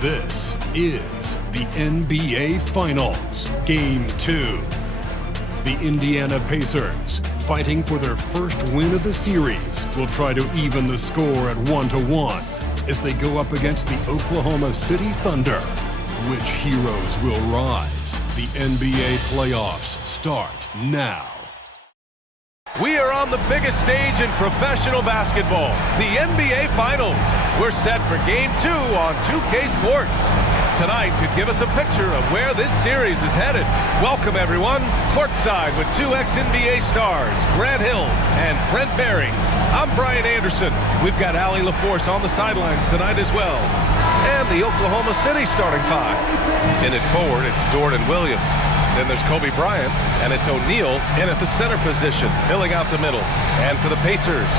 This is the NBA Finals, Game 2. The Indiana Pacers, fighting for their first win of the series, will try to even the score at 1-1 as they go up against the Oklahoma City Thunder. Which heroes will rise? The NBA playoffs start now. We are on the biggest stage in professional basketball, the NBA Finals. We're set for Game 2 on 2K Sports. Tonight could give us a picture of where this series is headed. Welcome, everyone. Courtside with two ex-NBA stars, Grant Hill and Brent Berry. I'm Brian Anderson. We've got Allie LaForce on the sidelines tonight as well. And the Oklahoma City starting five. In it forward, it's Jordan Williams. Then there's Kobe Bryant, and it's O'Neal in at the center position, filling out the middle. And for the Pacers,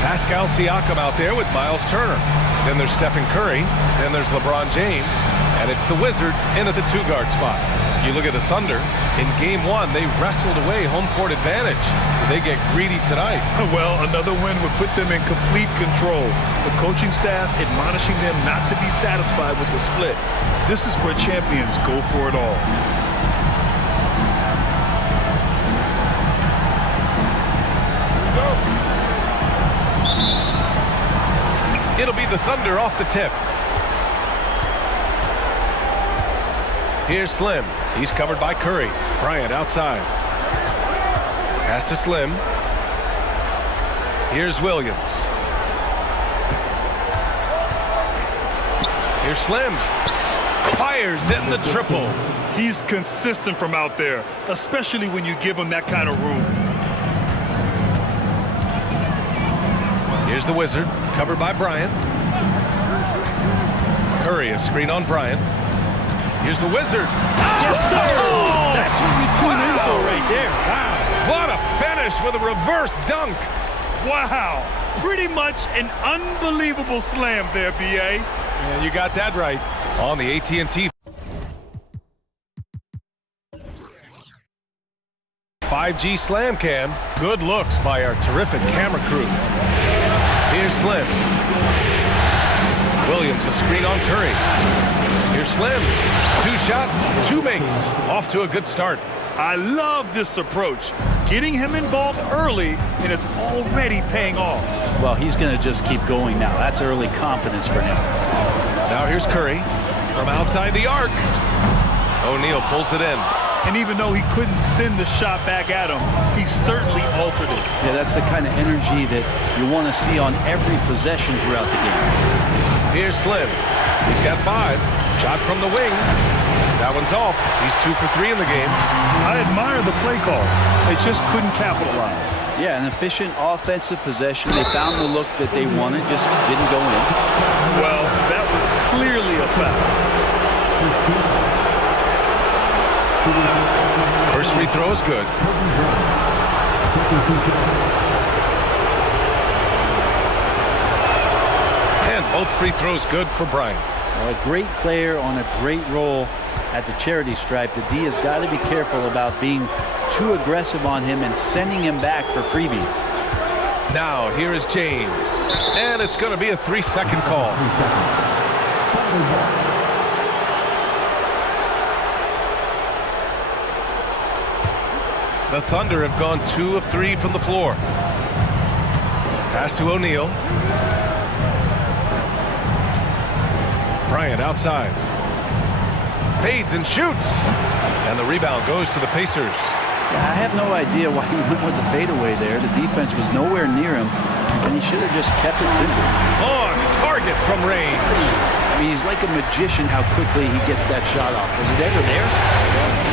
Pascal Siakam out there with Myles Turner. Then there's Stephen Curry. Then there's LeBron James. And it's the Wizard in at the two-guard spot. You look at the Thunder. In Game 1, they wrestled away home court advantage. They get greedy tonight. Well, another win would put them in complete control. The coaching staff admonishing them not to be satisfied with the split. This is where champions go for it all. It'll be the Thunder off the tip. Here's Slim. He's covered by Curry. Bryant outside. Pass to Slim. Here's Williams. Here's Slim. Fires in the triple. He's consistent from out there, especially when you give him that kind of room. Here's the Wizard, covered by Bryant. Curry, a screen on Bryant. Here's the Wizard. Yes, sir! Oh! That's what you tune in for right there. Wow. What a finish with a reverse dunk. Wow. Pretty much an unbelievable slam there, B.A. Yeah, you got that right. On the AT&T 5G Slam Cam. Good looks by our terrific camera crew. Here's Slim. Williams, a screen on Curry. Here's Slim. Two shots, two makes. Off to a good start. I love this approach. Getting him involved early, and it's already paying off. Well, he's going to just keep going now. That's early confidence for him. Now here's Curry from outside the arc. O'Neal pulls it in. And even though he couldn't send the shot back at him, he certainly altered it. Yeah, that's the kind of energy that you want to see on every possession throughout the game. Here's Slim. He's got 5. Shot from the wing. That one's off. He's 2 for 3 in the game. I admire the play call. They just couldn't capitalize. Yeah, an efficient offensive possession. They found the look that they wanted, just didn't go in. Well, that was clearly a foul. First free throw is good. And both free throws good for Bryant. Well, a great player on a great role at the charity stripe. The D has got to be careful about being too aggressive on him and sending him back for freebies. Now here is James. And it's going to be a 3-second call. 3 seconds. The Thunder have gone 2 of 3 from the floor. Pass to O'Neal. Bryant outside. Fades and shoots. And the rebound goes to the Pacers. Yeah, I have no idea why he went with the fadeaway there. The defense was nowhere near him, and he should have just kept it simple. On target from range. I mean, he's like a magician how quickly he gets that shot off. Was it ever there?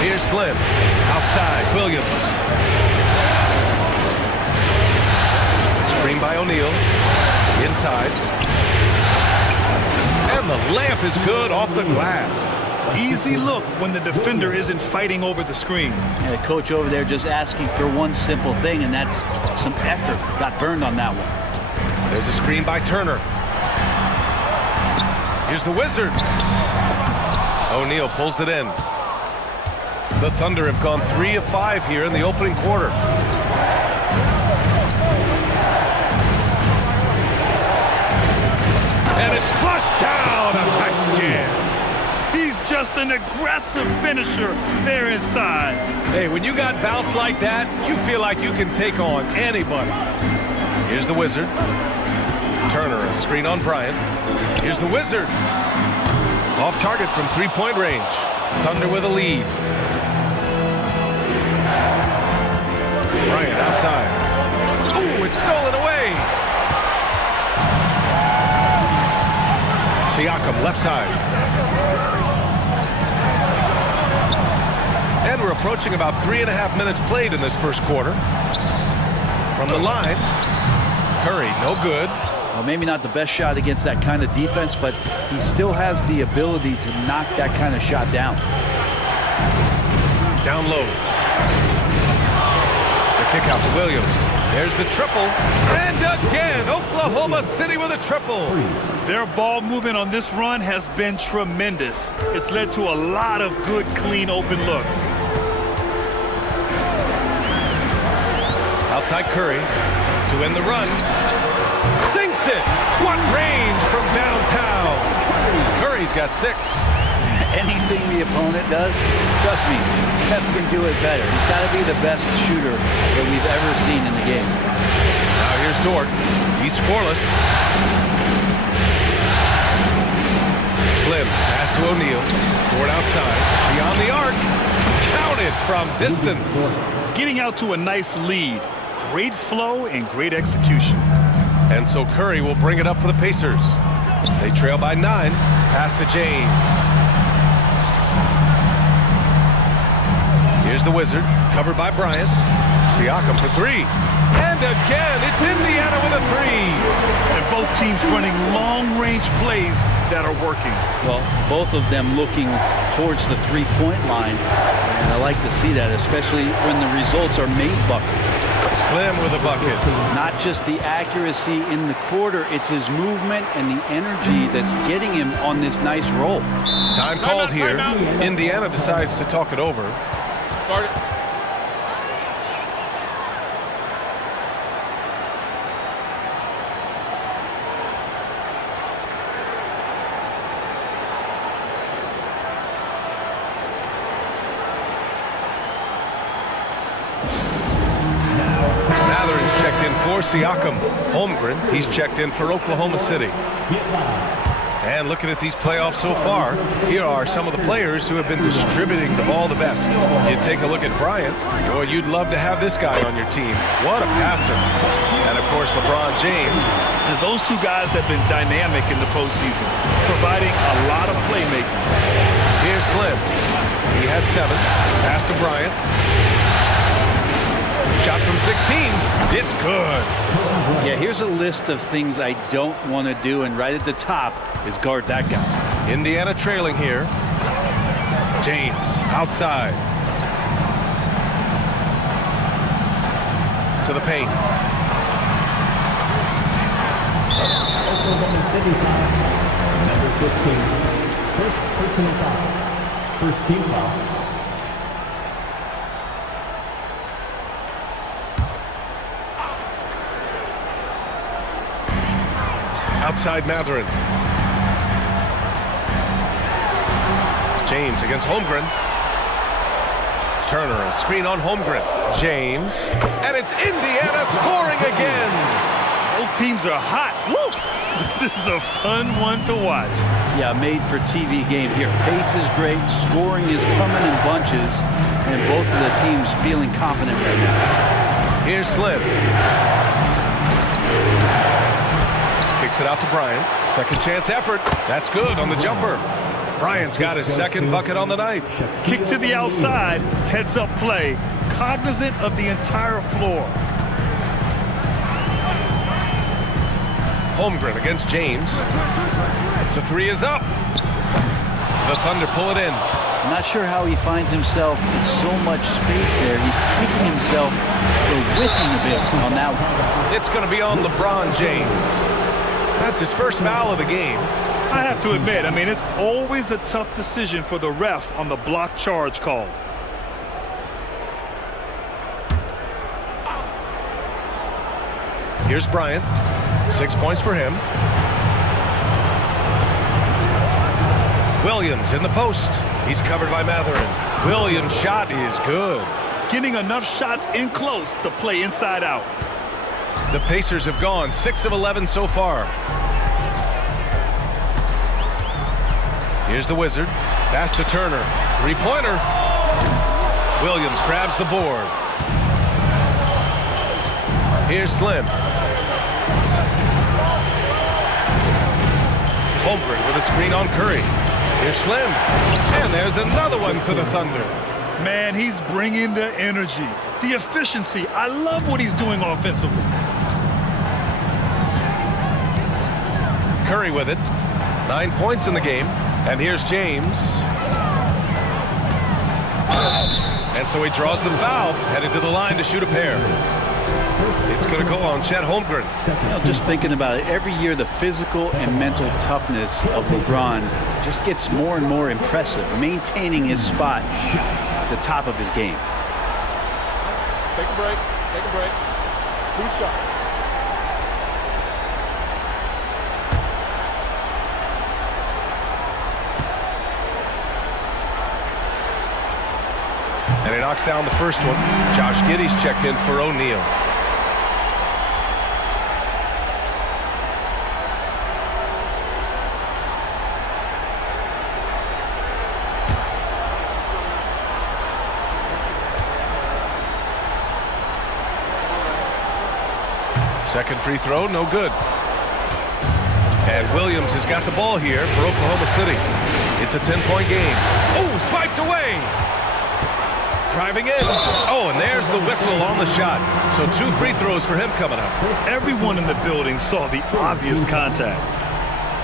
Here's Slim. Outside, Williams. Screen by O'Neal. Inside. And the layup is good off the glass. Easy look when the defender isn't fighting over the screen. Yeah, the coach over there just asking for one simple thing, and that's some effort. Got burned on that one. There's a screen by Turner. Here's the Wizard. O'Neal pulls it in. The Thunder have gone 3 of 5 here in the opening quarter. And it's flushed down. A nice jam. an aggressive finisher there inside. Hey, when you got bounce like that, you feel like you can take on anybody. Here's the Wizard. Turner, a screen on Bryant. Here's the Wizard. Off target from three-point range. Thunder with a lead. Bryant outside. Oh, it's stolen away. Siakam left side. And we're approaching about 3.5 minutes played in this first quarter. From the line, Curry, no good. Well, maybe not the best shot against that kind of defense, but he still has the ability to knock that kind of shot down. Down low. The kick out to Williams. There's the triple. And again, Oklahoma City with a triple. Their ball movement on this run has been tremendous. It's led to a lot of good, clean, open looks. Outside Curry to end the run. Sinks it. What range from downtown. Curry's got 6. Anything the opponent does, trust me, Steph can do it better. He's got to be the best shooter that we've ever seen in the game. Now here's Dort. He's scoreless. Slim pass to O'Neal. Dort outside. Beyond the arc. Counted from distance. Getting out to a nice lead. Great flow and great execution. And so Curry will bring it up for the Pacers. They trail by 9. Pass to James. Here's the Wizard, covered by Bryant. Siakam for 3. And again, it's Indiana with a 3. And both teams running long-range plays that are working. Well, both of them looking towards the three-point line. And I like to see that, especially when the results are made buckets. Slim with a bucket. Not just the accuracy in the quarter, it's his movement and the energy that's getting him on this nice roll. Time called here. Indiana decides to talk it over. Start it. Mathurin's checked in for Siakam. Holmgren, he's checked in for Oklahoma City. And looking at these playoffs so far, here are some of the players who have been distributing the ball the best. You take a look at Bryant. Boy, you'd love to have this guy on your team. What a passer. And, of course, LeBron James. And those two guys have been dynamic in the postseason, providing a lot of playmaking. Here's Slim. He has 7. Pass to Bryant. Shot from 16. It's good. Yeah, here's a list of things I don't want to do, and right at the top is guard that guy. Indiana trailing here. James outside. To the paint. Oklahoma City foul. Number 15. First personal foul. First team foul. Outside Mathurin. James against Holmgren. Turner, a screen on Holmgren. James. And it's Indiana scoring again. Both teams are hot. Woo! This is a fun one to watch. Yeah, made for TV game here. Pace is great. Scoring is coming in bunches. And both of the teams feeling confident right now. Here's Slim. Kicks it out to Bryant. Second chance effort. That's good on the jumper. Bryant's got his second bucket on the night. Kick to the outside, heads up play, cognizant of the entire floor. Holmgren against James. The 3 is up. The Thunder pull it in. I'm not sure how he finds himself in so much space there. He's kicking himself for whiffing a bit on that one. It's going to be on LeBron James. That's his first foul of the game. I have to admit, I mean, it's always a tough decision for the ref on the block charge call. Here's Bryant. 6 points for him. Williams in the post. He's covered by Mathurin. Williams' shot is good. Getting enough shots in close to play inside out. The Pacers have gone 6 of 11 so far. Here's the Wizard. Pass to Turner. Three-pointer. Williams grabs the board. Here's Slim. Holmgren with a screen on Curry. Here's Slim. And there's another one for the Thunder. Man, he's bringing the energy, the efficiency. I love what he's doing offensively. Curry with it. 9 points in the game. And here's James. And so he draws the foul, headed to the line to shoot a pair. It's going to go on Chet Holmgren. Just thinking about it, every year the physical and mental toughness of LeBron just gets more and more impressive, maintaining his spot at the top of his game. Take a break. Take a break. 2 shots. And he knocks down the first one. Josh Giddey's checked in for O'Neal. Second free throw, no good. And Williams has got the ball here for Oklahoma City. It's a 10-point game. Oh, swiped away. Driving in. Oh, and there's the whistle on the shot. So 2 free throws for him coming up. Everyone in the building saw the obvious contact.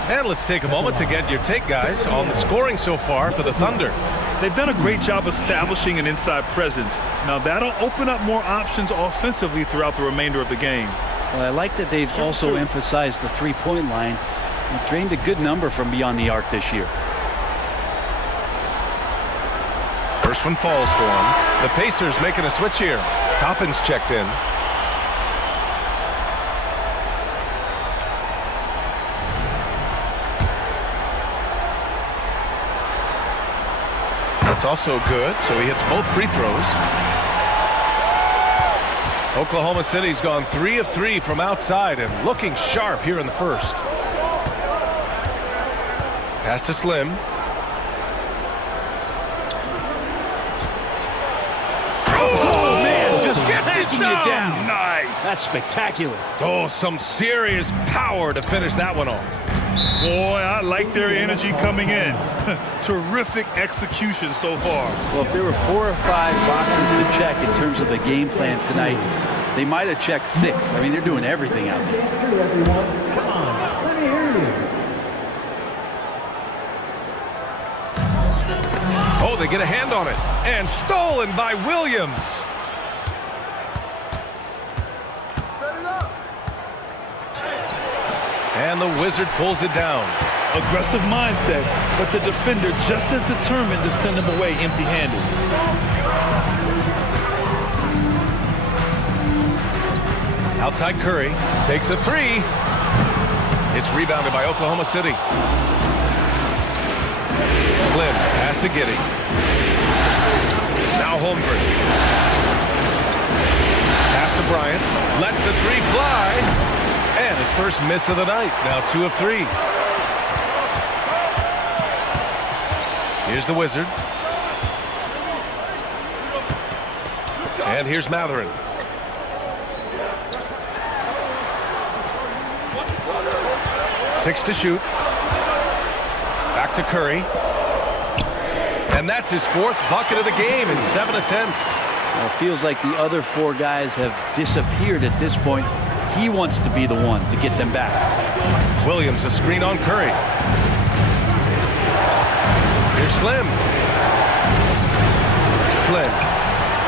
And let's take a moment to get your take, guys, on the scoring so far for the Thunder. They've done a great job establishing an inside presence. Now that'll open up more options offensively throughout the remainder of the game. Well, I like that they've also emphasized the three-point line and drained a good number from beyond the arc this year. First one falls for him. The Pacers making a switch here. Toppin's checked in. That's also good, so he hits both free throws. Oklahoma City's gone 3 of 3 from outside and looking sharp here in the first. Pass to Slim. Oh, man, just gets backing it down. Nice. That's spectacular. Oh, some serious power to finish that one off. Boy, I like their energy coming in. Terrific execution so far. Well, if there were 4 or 5 boxes to check in terms of the game plan tonight, they might have checked 6. I mean, they're doing everything out there. Everyone, come on, let me hear you. Oh, they get a hand on it. And stolen by Williams. And the Wizard pulls it down. Aggressive mindset, but the defender just as determined to send him away empty-handed. Outside Curry takes a 3. It's rebounded by Oklahoma City. Slim pass to Giddey. Now Holmgren. Pass to Bryant. Lets the 3 fly. And his first miss of the night. Now 2 of 3. Here's the Wizard. And here's Mathurin. Six to shoot. Back to Curry. And that's his 4th bucket of the game in 7 attempts. Well, it feels like the other 4 guys have disappeared at this point. He wants to be the one to get them back. Williams a screen on Curry. Here's Slim. Slim.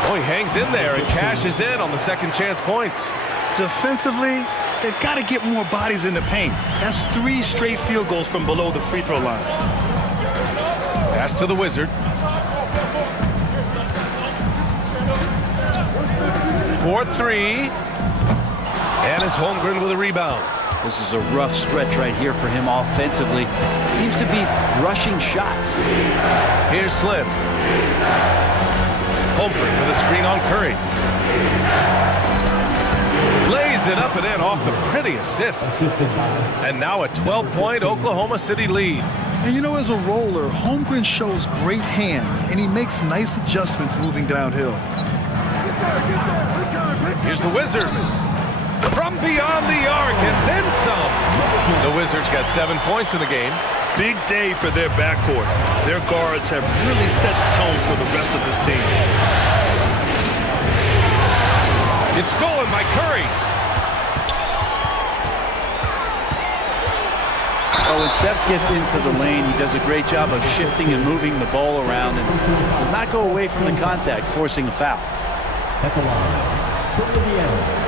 Oh, he hangs in there and cashes in on the second chance points. Defensively, they've got to get more bodies in the paint. That's 3 straight field goals from below the free throw line. Pass to the Wizard. 4-3. And it's Holmgren with a rebound. This is a rough stretch right here for him offensively. Seems to be rushing shots. Here's Slim. Holmgren with a screen on Curry. Lays it up and in off the pretty assist. And now a 12-point Oklahoma City lead. And you know, as a roller, Holmgren shows great hands, and he makes nice adjustments moving downhill. Here's the Wizard. From beyond the arc, and then some. The Wizards got 7 points in the game. Big day for their backcourt. Their guards have really set the tone for the rest of this team. It's stolen by Curry. Oh, when Steph gets into the lane, he does a great job of shifting and moving the ball around and does not go away from the contact, forcing a foul. At the line, from Indiana,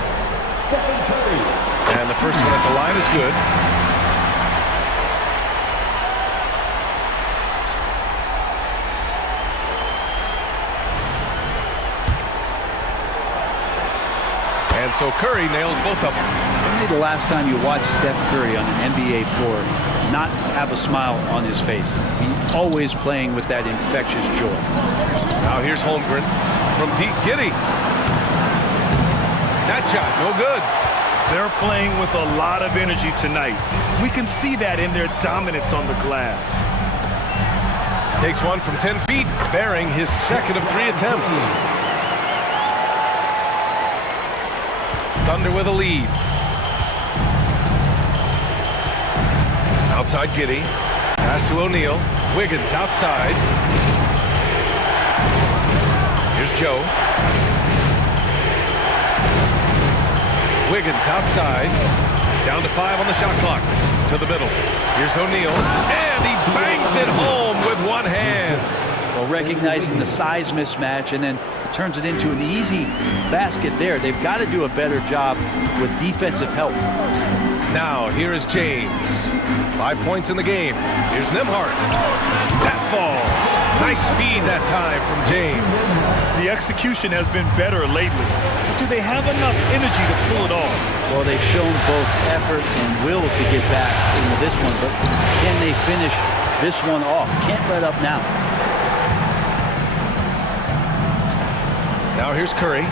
Stephen Curry. And the first one at the line is good. And so Curry nails both of them. Maybe the last time you watched Steph Curry on an NBA floor not have a smile on his face. He's always playing with that infectious joy. Now here's Holmgren from deep. Giddey. That shot, no good. They're playing with a lot of energy tonight. We can see that in their dominance on the glass. Takes one from 10 feet, bearing his second of 3 attempts. Thunder with a lead. Outside Giddey. Pass to O'Neal. Wiggins outside. Here's Joe. Wiggins outside. Down to 5 on the shot clock. To the middle. Here's O'Neal. And he bangs it home with one hand. Well, recognizing the size mismatch and then turns it into an easy basket there. They've got to do a better job with defensive help. Now, here is James. 5 points in the game. Here's Nembhard. That falls. Nice feed that time from James. The execution has been better lately. Do they have enough energy to pull it off? Well, they've shown both effort and will to get back into this one, but can they finish this one off? Can't let up now. Now here's Curry.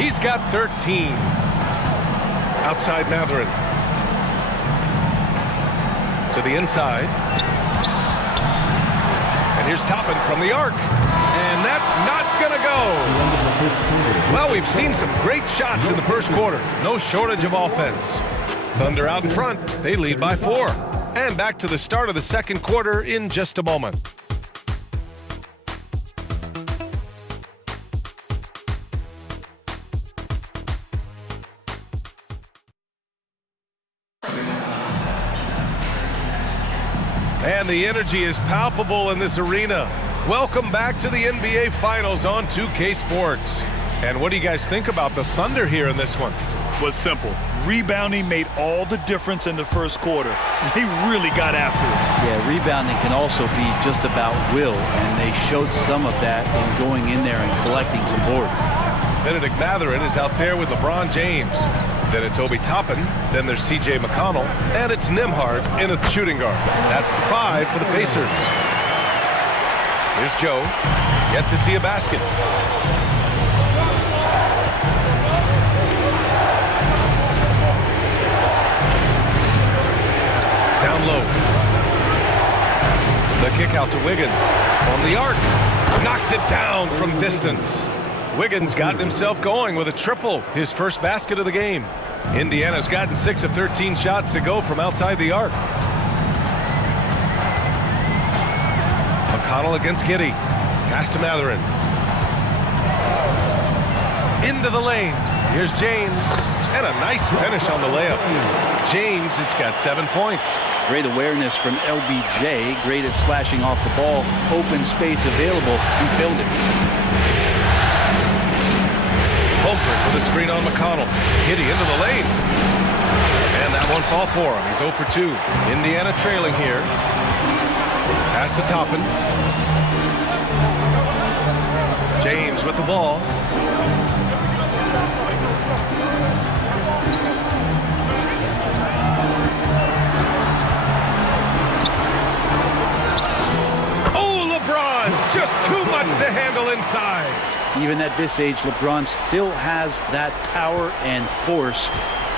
He's got 13. Outside Mathurin. To the inside. And here's Toppin from the arc. And that's not gonna go. Well, we've seen some great shots in the first quarter. No shortage of offense. Thunder out in front. They lead by 4. And back to the start of the second quarter in just a moment. And the energy is palpable in this arena. Welcome back to the NBA Finals on 2K Sports. And what do you guys think about the Thunder here in this one? Well, it's simple. Rebounding made all the difference in the first quarter. They really got after it. Yeah, rebounding can also be just about will, and they showed some of that in going in there and collecting some boards. Benedict Mathurin is out there with LeBron James. Then it's Obi Toppin. Then there's TJ McConnell. And it's Nembhard in a shooting guard. That's the 5 for the Pacers. Here's Joe. Yet to see a basket. Down low. The kick out to Wiggins. From the arc. Knocks it down from distance. Wiggins got himself going with a triple, his first basket of the game. Indiana's gotten 6 of 13 shots to go from outside the arc. McConnell against Giddey. Pass to Mathurin. Into the lane. Here's James. And a nice finish on the layup. James has got 7 points. Great awareness from LBJ. Great at slashing off the ball. Open space available. He filled it. Holmgren with a screen on McConnell. Giddey into the lane. And that one fall for him. He's 0 for 2. Indiana trailing here. Pass to Toppin. James with the ball. Even at this age, LeBron still has that power and force,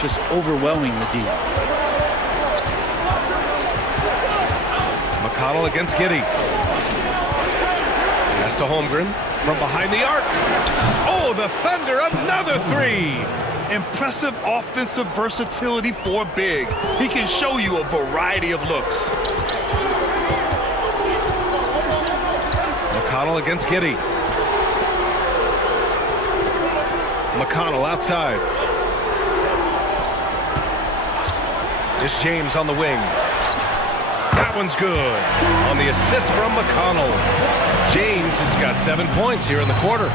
just overwhelming the D. McConnell against Giddey. Pass to Holmgren from behind the arc. Oh, the Thunder, another three. Impressive offensive versatility for big. He can show you a variety of looks. McConnell against Giddey. McConnell outside. It's James on the wing. That one's good. On the assist from McConnell. James has got 7 points here in the quarter.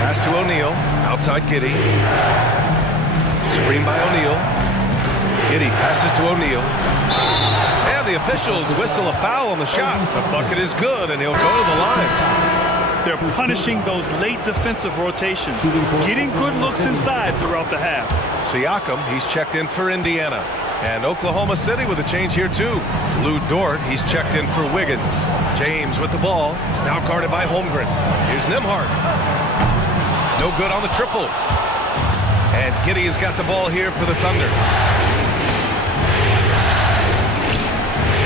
Pass to O'Neal. Outside Giddey. Screen by O'Neal. Giddey passes to O'Neal. And the officials whistle a foul on the shot. The bucket is good, and he'll go to the line. They're punishing those late defensive rotations, getting good looks inside throughout the half. Siakam, he's checked in for Indiana. And Oklahoma City with a change here too. Lou Dort, he's checked in for Wiggins. James with the ball, now guarded by Holmgren. Here's Nembhard. No good on the triple. And Giddey has got the ball here for the Thunder.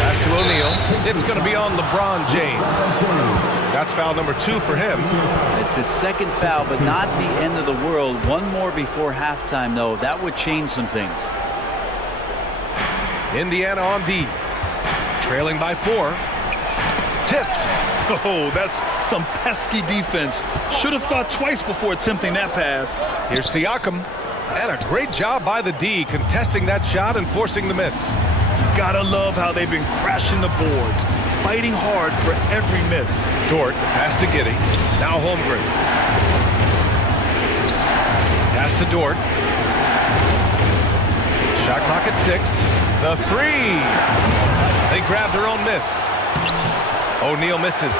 Pass to O'Neal. It's going to be on LeBron James. That's foul number 2 for him. It's his second foul, but not the end of the world. One more before halftime, though. That would change some things. Indiana on D. Trailing by 4. Tipped. Oh, that's some pesky defense. Should have thought twice before attempting that pass. Here's Siakam. And a great job by the D contesting that shot and forcing the miss. Gotta love how they've been crashing the boards, fighting hard for every miss. Dort, pass to Giddey. Now Holmgren. Pass to Dort. Shot clock at 6. The 3. They grab their own miss. O'Neal misses.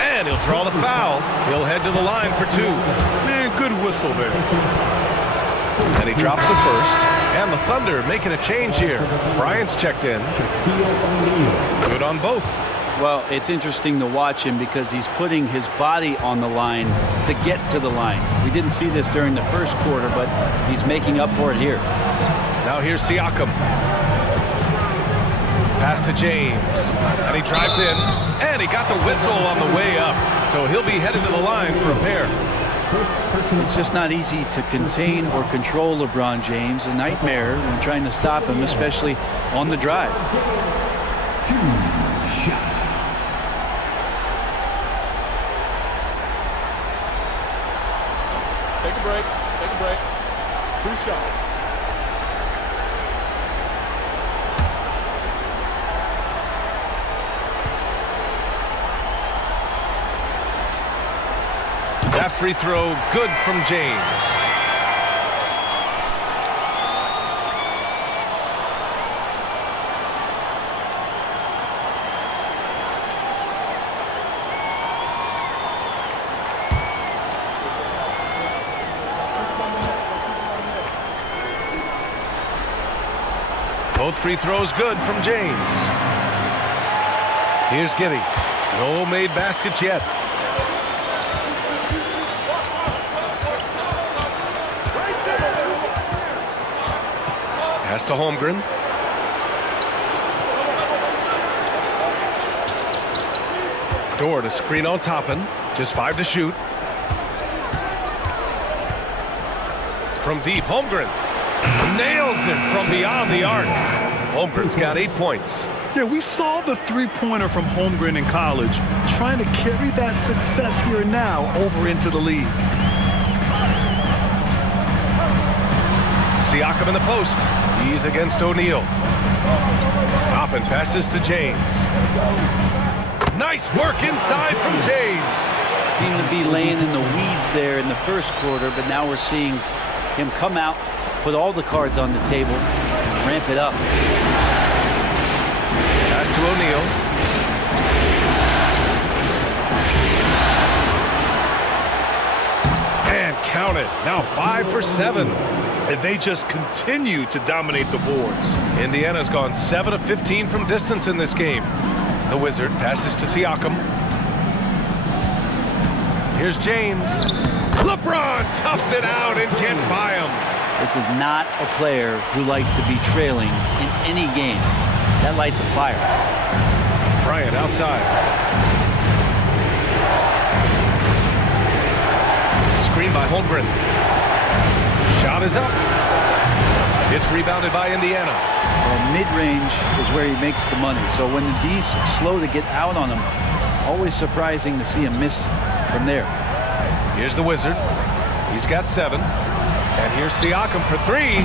And he'll draw the foul. He'll head to the line for 2. Man, good whistle there. And he drops the first. And the Thunder making a change here. Bryant's checked in. Good on both. Well, it's interesting to watch him because he's putting his body on the line to get to the line. We didn't see this during the first quarter, but he's making up for it here. Now here's Siakam. Pass to James. And he drives in. And he got the whistle on the way up. So he'll be headed to the line for a pair. It's just not easy to contain or control LeBron James. A nightmare when trying to stop him, especially on the drive. 2 shots. Take a break. Take a break. 2 shots. That free throw good from James. Both free throws good from James. Here's Giddey. No made baskets yet. Pass to Holmgren. Dort a screen on Toppin. Just 5 to shoot. From deep, Holmgren nails it from beyond the arc. Holmgren's got 8 points. Yeah, we saw the three-pointer from Holmgren in college, trying to carry that success here and now over into the league. Siakam in the post. He's against O'Neal. Toppin passes to James. Nice work inside from James. Seemed to be laying in the weeds there in the first quarter, but now we're seeing him come out, put all the cards on the table, ramp it up. Pass to O'Neal. And count it. Now 5 for 7. And they just continue to dominate the boards. Indiana's gone 7 of 15 from distance in this game. The Wizard passes to Siakam. Here's James. LeBron toughs it out and gets by him. This is not a player who likes to be trailing in any game. That lights a fire. Bryant outside. Screen by Holmgren. Shot is up. It's rebounded by Indiana. Well, mid-range is where he makes the money. So when the D's slow to get out on him, always surprising to see him miss from there. Here's the Wizard. He's got 7. And here's Siakam for 3.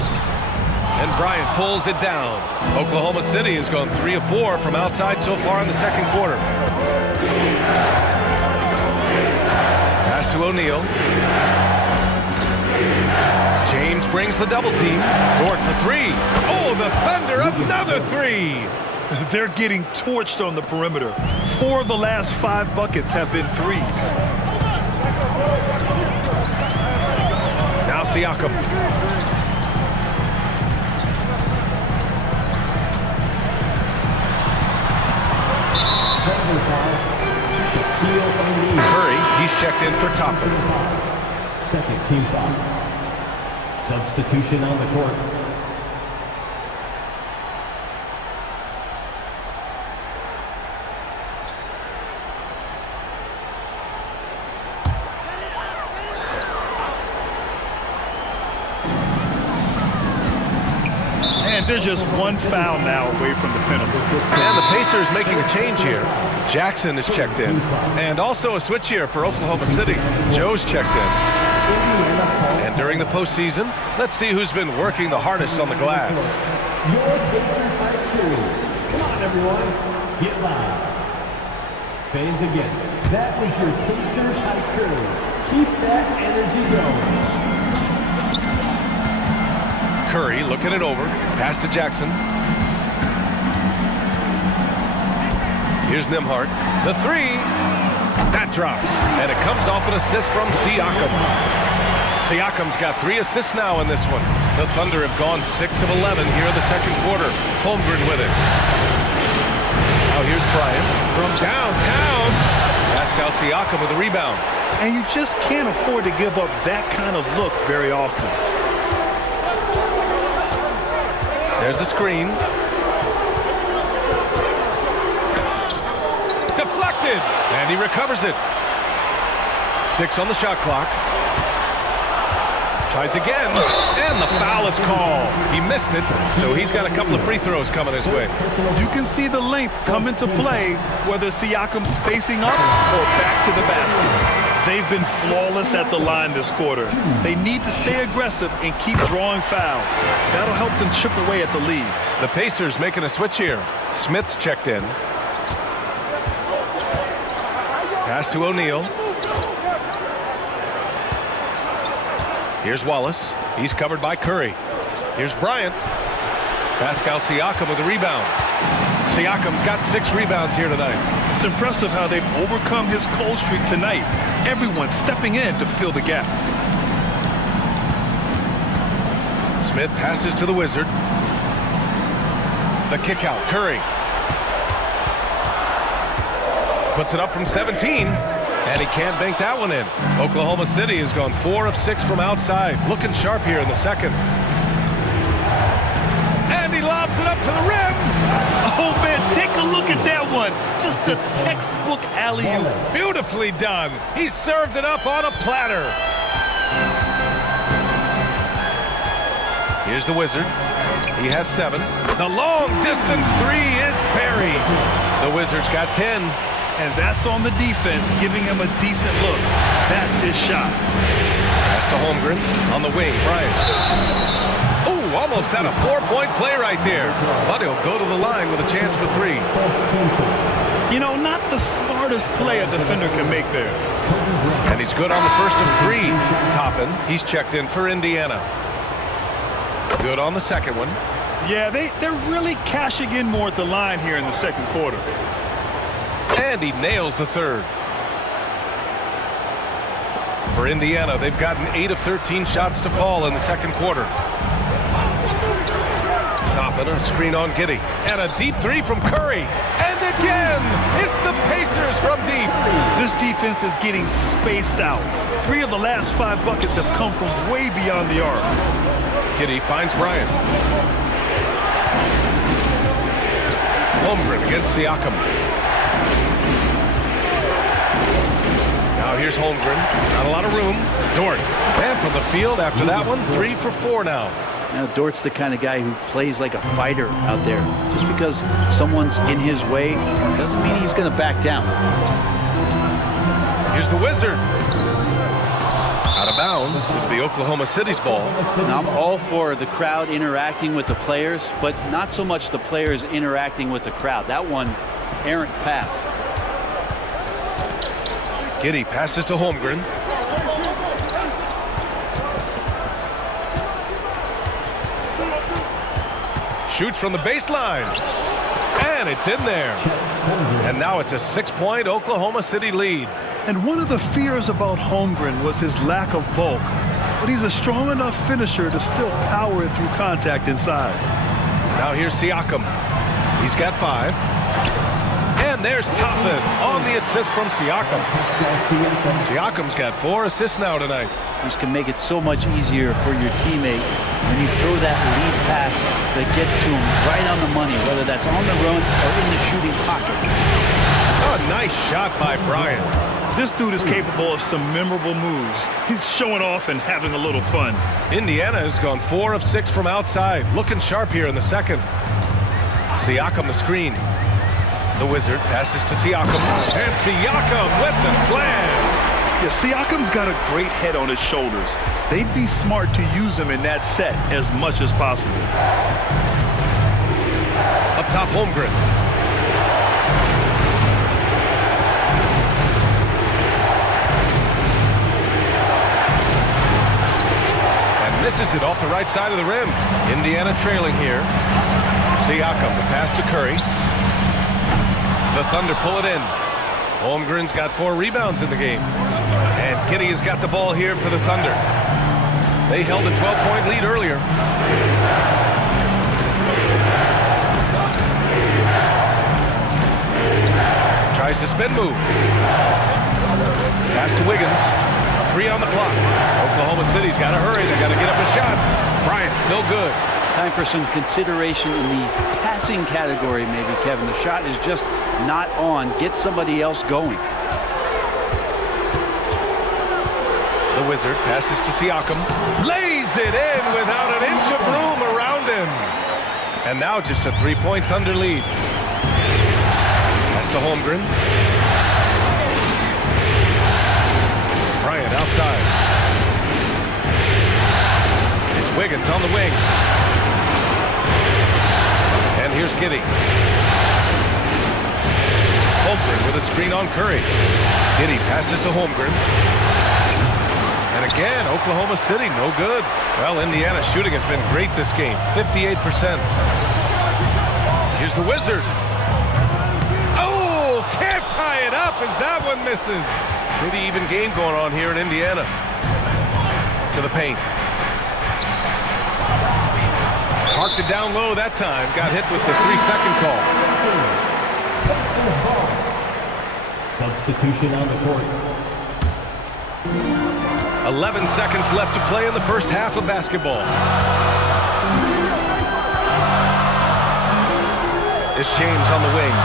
And Bryant pulls it down. Oklahoma City has gone 3 of 4 from outside so far in the second quarter. Pass to O'Neal. James brings the double team. Dort for 3. Oh, the Thunder, another 3. They're getting torched on the perimeter. 4 of the last 5 buckets have been threes. Now Siakam. Curry, he's checked in for Toppin. Second team foul. Substitution on the court. And they're just 1 foul now away from the penalty. And the Pacers making a change here. Jackson is checked in. And also a switch here for Oklahoma City. Joe's checked in. And during the postseason, let's see who's been working the hardest on the glass. Your Pacers high crew. Come on, everyone. Get loud. Fans again. That was your Pacers high crew. Keep that energy going. Curry looking it over. Pass to Jackson. Here's Nembhard. The 3. That drops. And it comes off an assist from Siakam. Siakam's got 3 assists now in this one. The Thunder have gone 6 of 11 here in the second quarter. Holmgren with it. Now here's Bryant from downtown. Pascal Siakam with the rebound. And you just can't afford to give up that kind of look very often. There's a screen. Deflected. And he recovers it. 6 on the shot clock. Tries again. And the foul is called. He missed it, so he's got a couple of free throws coming his way. You can see the length come into play whether Siakam's facing up or back to the basket. They've been flawless at the line this quarter. They need to stay aggressive and keep drawing fouls. That'll help them chip away at the lead. The Pacers making a switch here. Smith's checked in. Pass to O'Neal. Here's Wallace. He's covered by Curry. Here's Bryant. Pascal Siakam with the rebound. Siakam's got 6 rebounds here tonight. It's impressive how they've overcome his cold streak tonight. Everyone stepping in to fill the gap. Smith passes to the Wizard. The kick out. Curry. Puts it up from 17. And he can't bank that one in. Oklahoma City has gone 4 of 6 from outside. Looking sharp here in the second. And he lobs it up to the rim. Oh, man, take a look at that one. Just a textbook alley-oop. Beautifully done. He served it up on a platter. Here's the Wizard. He has 7. The long distance 3 is buried. The Wizard's got 10. And that's on the defense, giving him a decent look. That's his shot. Pass to Holmgren on the wing. Bryant. Ooh, almost had a 4-point play right there. But he'll go to the line with a chance for 3. You know, not the smartest play a defender can make there. And he's good on the first of 3. Toppin, he's checked in for Indiana. Good on the second one. Yeah, they're really cashing in more at the line here in the second quarter. And he nails the third. For Indiana, they've gotten 8 of 13 shots to fall in the second quarter. Toppin, a screen on Giddey. And a deep 3 from Curry. And again! again. It's the Pacers from deep. This defense is getting spaced out. 3 of the last 5 buckets have come from way beyond the arc. Giddey finds Bryant. Holmgren against Siakam. Now here's Holmgren. Not a lot of room. Dort. And from the field after that one, 3 for 4 now. Now, Dort's the kind of guy who plays like a fighter out there. Just because someone's in his way doesn't mean he's going to back down. Here's the Wizard. Out of bounds. It'll be Oklahoma City's ball. Now, I'm all for the crowd interacting with the players, but not so much the players interacting with the crowd. That one, errant pass. Giddey passes to Holmgren. Shoots from the baseline. And it's in there. And now it's a 6-point Oklahoma City lead. And one of the fears about Holmgren was his lack of bulk. But he's a strong enough finisher to still power it through contact inside. Now here's Siakam. He's got 5. And there's Toppin on the assist from Siakam. Siakam's got 4 assists now tonight. This can make it so much easier for your teammate when you throw that lead pass that gets to him right on the money, whether that's on the run or in the shooting pocket. Oh, nice shot by Bryant. This dude is capable of some memorable moves. He's showing off and having a little fun. Indiana has gone 4 of 6 from outside. Looking sharp here in the second. Siakam the screen. The Wizard passes to Siakam. And Siakam with the slam. Yeah, Siakam's got a great head on his shoulders. They'd be smart to use him in that set as much as possible. Up top, Holmgren. And misses it off the right side of the rim. Indiana trailing here. Siakam, the pass to Curry. The Thunder pull it in. Holmgren's got 4 rebounds in the game. And Giddey has got the ball here for the Thunder. They held a 12-point lead earlier. Tries to spin move. Pass to Wiggins. 3 on the clock. Oklahoma City's got to hurry. They got to get up a shot. Bryant, no good. Time for some consideration in the passing category, maybe, Kevin. The shot is just not on. Get somebody else going. The Wizard passes to Siakam. Lays it in without an inch of room around him. And now just a 3-point Thunder lead. Pass to Holmgren. Bryant outside. It's Wiggins on the wing. And here's Giddey. Holmgren with a screen on Curry. Giddey passes to Holmgren. And again, Oklahoma City, no good. Well, Indiana's shooting has been great this game, 58%. Here's the Wizard. Oh, can't tie it up as that one misses. Pretty even game going on here in Indiana. To the paint. Parked it down low that time. Got hit with the 3-second call. Substitution on the court. 11 seconds left to play in the first half of basketball. It's James on the wing.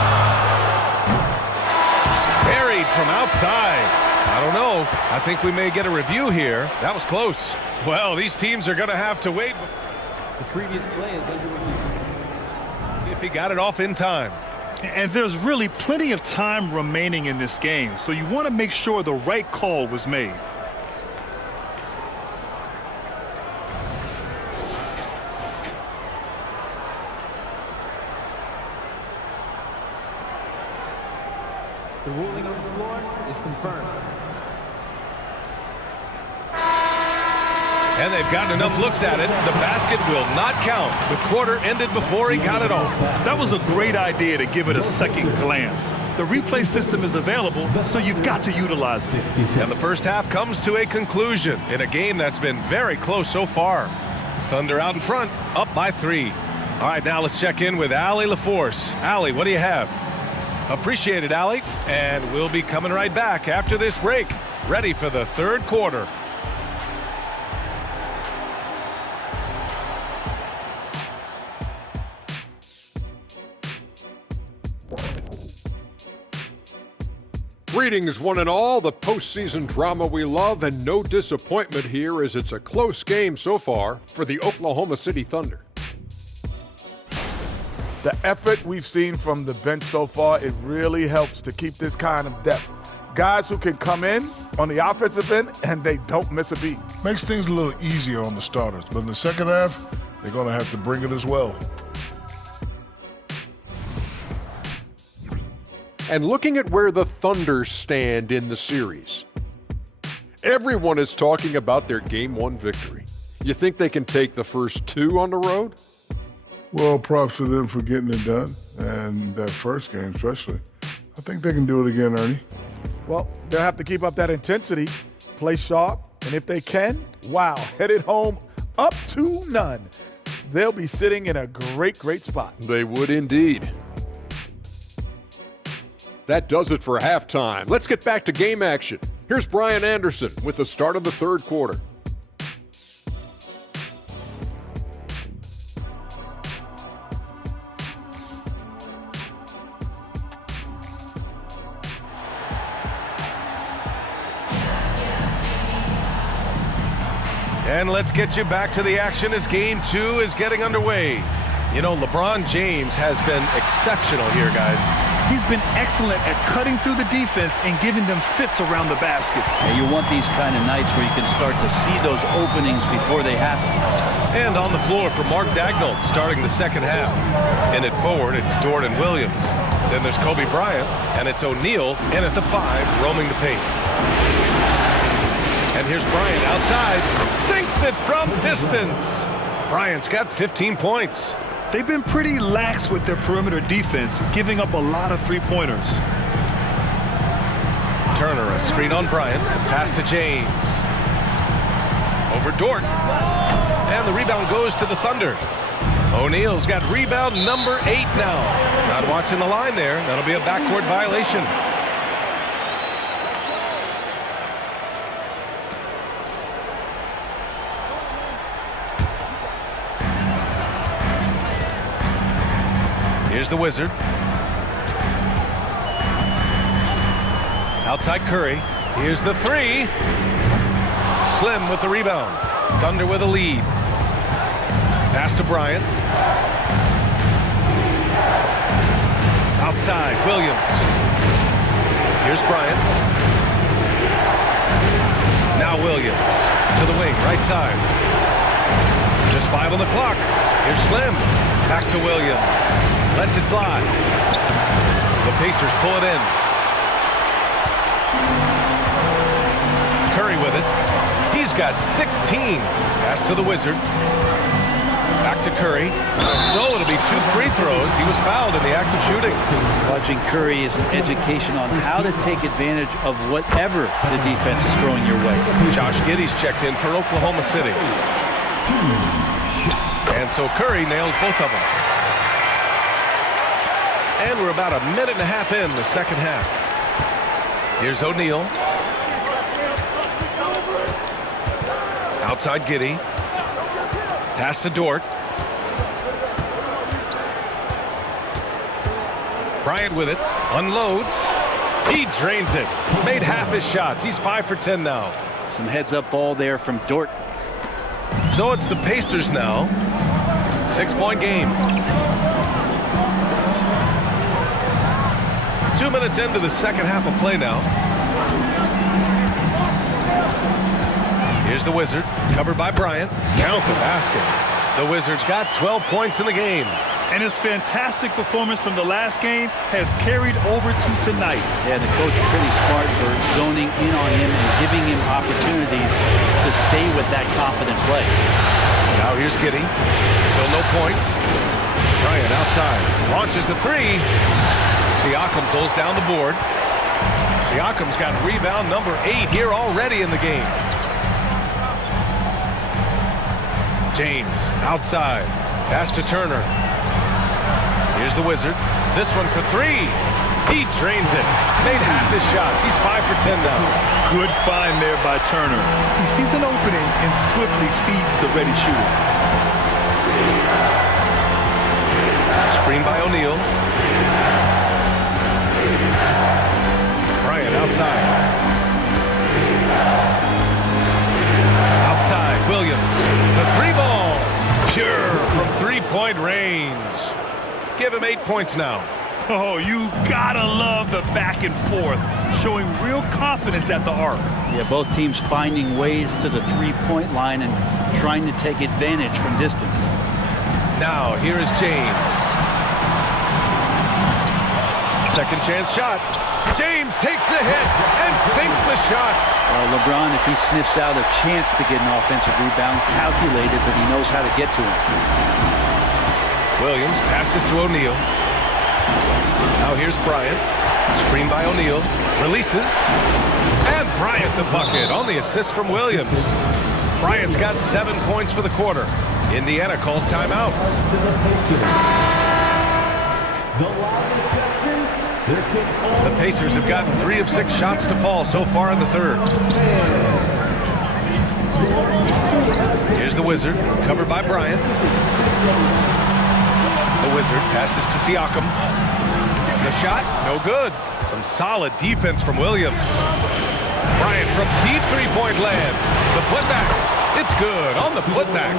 Buried from outside. I don't know. I think we may get a review here. That was close. Well, these teams are going to have to wait. The previous play is under review. If he got it off in time. And there's really plenty of time remaining in this game, so you want to make sure the right call was made. The ruling on the floor is confirmed. And they've gotten enough looks at it. The basket will not count. The quarter ended before he got it off. That was a great idea to give it a second glance. The replay system is available, so you've got to utilize it. And the first half comes to a conclusion in a game that's been very close so far. Thunder out in front, up by 3. All right, now let's check in with Allie LaForce. Allie, what do you have? Appreciate it, Allie. And we'll be coming right back after this break, ready for the third quarter. Greetings, one and all. The postseason drama we love, and no disappointment here as it's a close game so far for the Oklahoma City Thunder. The effort we've seen from the bench so far, it really helps to keep this kind of depth. Guys who can come in on the offensive end and they don't miss a beat. Makes things a little easier on the starters, but in the second half, they're going to have to bring it as well. And looking at where the Thunder stand in the series, everyone is talking about their Game 1 victory. You think they can take the first two on the road? Well, props to them for getting it done, and that first game especially. I think they can do it again, Ernie. Well, they'll have to keep up that intensity, play sharp, and if they can, wow, headed home up 2-0. They'll be sitting in a great spot. They would indeed. That does it for halftime. Let's get back to game action. Here's Brian Anderson with the start of the third quarter. And let's get you back to the action as Game 2 is getting underway. You know, LeBron James has been exceptional here, guys. He's been excellent at cutting through the defense and giving them fits around the basket. And you want these kind of nights where you can start to see those openings before they happen. And on the floor for Mark Daigneault starting the second half. In at forward, it's Jordan Williams. Then there's Kobe Bryant, and it's O'Neal in at the 5, roaming the paint. And here's Bryant outside, sinks it from distance. Bryant's got 15 points. They've been pretty lax with their perimeter defense, giving up a lot of three-pointers. Turner, a screen on Bryant, pass to James. Over Dort. And the rebound goes to the Thunder. O'Neal's got rebound number 8 now. Not watching the line there. That'll be a backcourt violation. Here's the Wizard. Outside Curry. Here's the 3. Slim with the rebound. Thunder with a lead. Pass to Bryant. Outside, Williams. Here's Bryant. Now Williams to the wing, right side. Just 5 on the clock. Here's Slim. Back to Williams. Lets it fly. The Pacers pull it in. Curry with it. He's got 16. Pass to the Wizard. Back to Curry. So it'll be 2 free throws. He was fouled in the act of shooting. Watching Curry is an education on how to take advantage of whatever the defense is throwing your way. Josh Giddey's checked in for Oklahoma City. And so Curry nails both of them. And we're about a minute and a half in the second half. Here's O'Neal. Outside Giddey. Pass to Dort. Bryant with it. Unloads. He drains it. Made half his shots. He's 5 for 10 now. Some heads-up ball there from Dort. So it's the Pacers now. 6-point game. 2 minutes into the second half of play now. Here's the Wizard, covered by Bryant. Count the basket. The Wizards got 12 points in the game. And his fantastic performance from the last game has carried over to tonight. Yeah, the coach pretty smart for zoning in on him and giving him opportunities to stay with that confident play. Now here's Giddey. Still no points. Bryant outside. Launches a 3. Siakam pulls down the board. Siakam's got rebound number 8 here already in the game. James outside. Pass to Turner. Here's the Wizard. This one for 3. He drains it. Made half his shots. He's 5 for 10 now. Good find there by Turner. He sees an opening and swiftly feeds the ready shooter. Screen by O'Neal. Bryant outside. Outside, Williams. The three ball. Pure from three-point range. Give him 8 points now. Oh, you gotta love the back and forth, showing real confidence at the arc. Yeah, both teams finding ways to the three-point line and trying to take advantage from distance. Now, here is James. Second chance shot. James takes the hit and sinks the shot. Well, LeBron, if he sniffs out a chance to get an offensive rebound, calculated, but he knows how to get to him. Williams passes to O'Neal. Now here's Bryant. Screen by O'Neal. Releases. And Bryant the bucket on the assist from Williams. Bryant's got 7 points for the quarter. Indiana calls timeout. The Pacers have gotten 3 of 6 shots to fall so far in the third. Here's the Wizard, covered by Bryant. The Wizard passes to Siakam. The shot, no good. Some solid defense from Williams. Bryant from deep three-point land. The putback, it's good on the putback.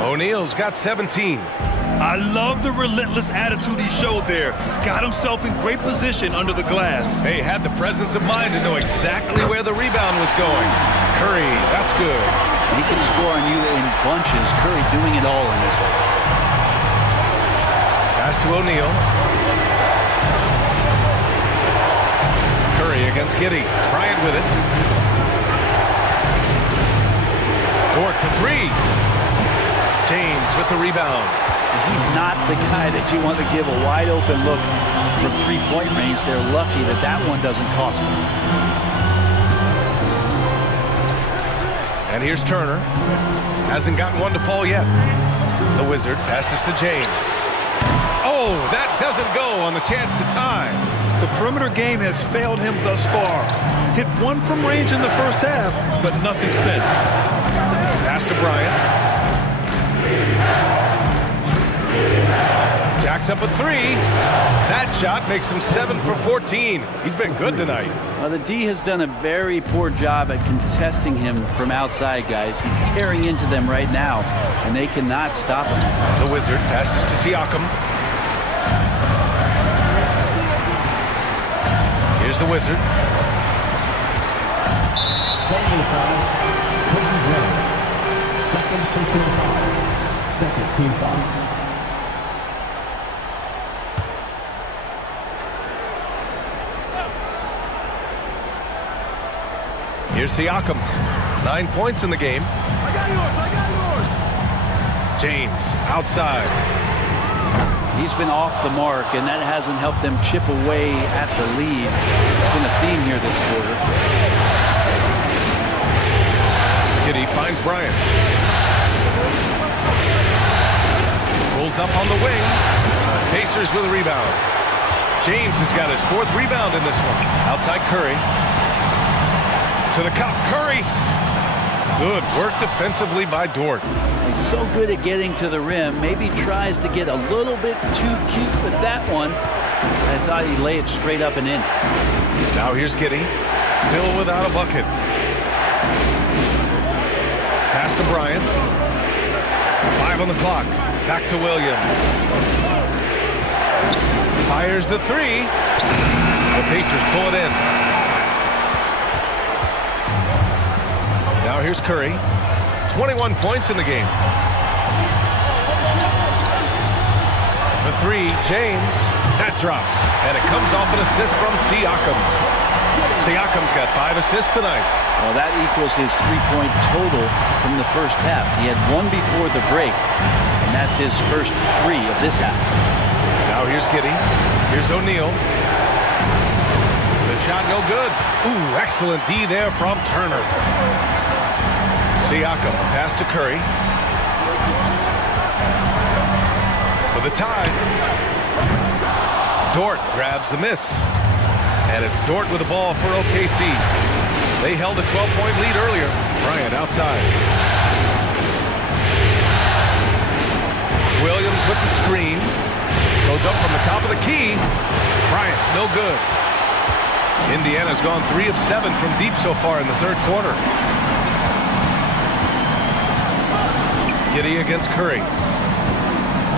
O'Neal's got 17. I love the relentless attitude he showed there. Got himself in great position under the glass. He had the presence of mind to know exactly where the rebound was going. Curry, that's good. He can score on you in bunches. Curry doing it all in this one. Pass to O'Neal. Curry against Giddey. Bryant with it. Dort for 3. James with the rebound. He's not the guy that you want to give a wide open look from three-point range. They're lucky that that one doesn't cost them. And here's Turner. Hasn't gotten one to fall yet. The Wizard passes to James. Oh, that doesn't go on the chance to tie. The perimeter game has failed him thus far. Hit one from range in the first half, but nothing since. Pass to Bryant. Jacks up a 3. That shot makes him 7 for 14. He's been good tonight. Well, the D has done a very poor job at contesting him from outside, guys. He's tearing into them right now, and they cannot stop him. The Wizard passes to Siakam. Here's the Wizard. Second personal foul. Second team foul. Here's Siakam. 9 points in the game. I got yours. James outside. He's been off the mark, and that hasn't helped them chip away at the lead. It's been a theme here this quarter. Giddey finds Bryant. Pulls up on the wing. Pacers with a rebound. James has got his 4th rebound in this one. Outside Curry. To the cup, Curry. Good work defensively by Dort. He's so good at getting to the rim. Maybe tries to get a little bit too cute with that one. I thought he'd lay it straight up and in. Now here's Giddey. Still without a bucket. Pass to Bryant. 5 on the clock. Back to Williams. Fires the 3. The Pacers pull it in. Now here's Curry. 21 points in the game. The 3, James. That drops. And it comes off an assist from Siakam. Siakam's got 5 assists tonight. Well, that equals his three-point total from the first half. He had 1 before the break, and that's his first 3 of this half. Now here's Giddey. Here's O'Neal. The shot no good. Ooh, excellent D there from Turner. Siakam, pass to Curry. For the tie. Dort grabs the miss. And it's Dort with the ball for OKC. They held a 12-point lead earlier. Bryant outside. Williams with the screen. Goes up from the top of the key. Bryant, no good. Indiana's gone 3 of 7 from deep so far in the third quarter. Giddey against Curry.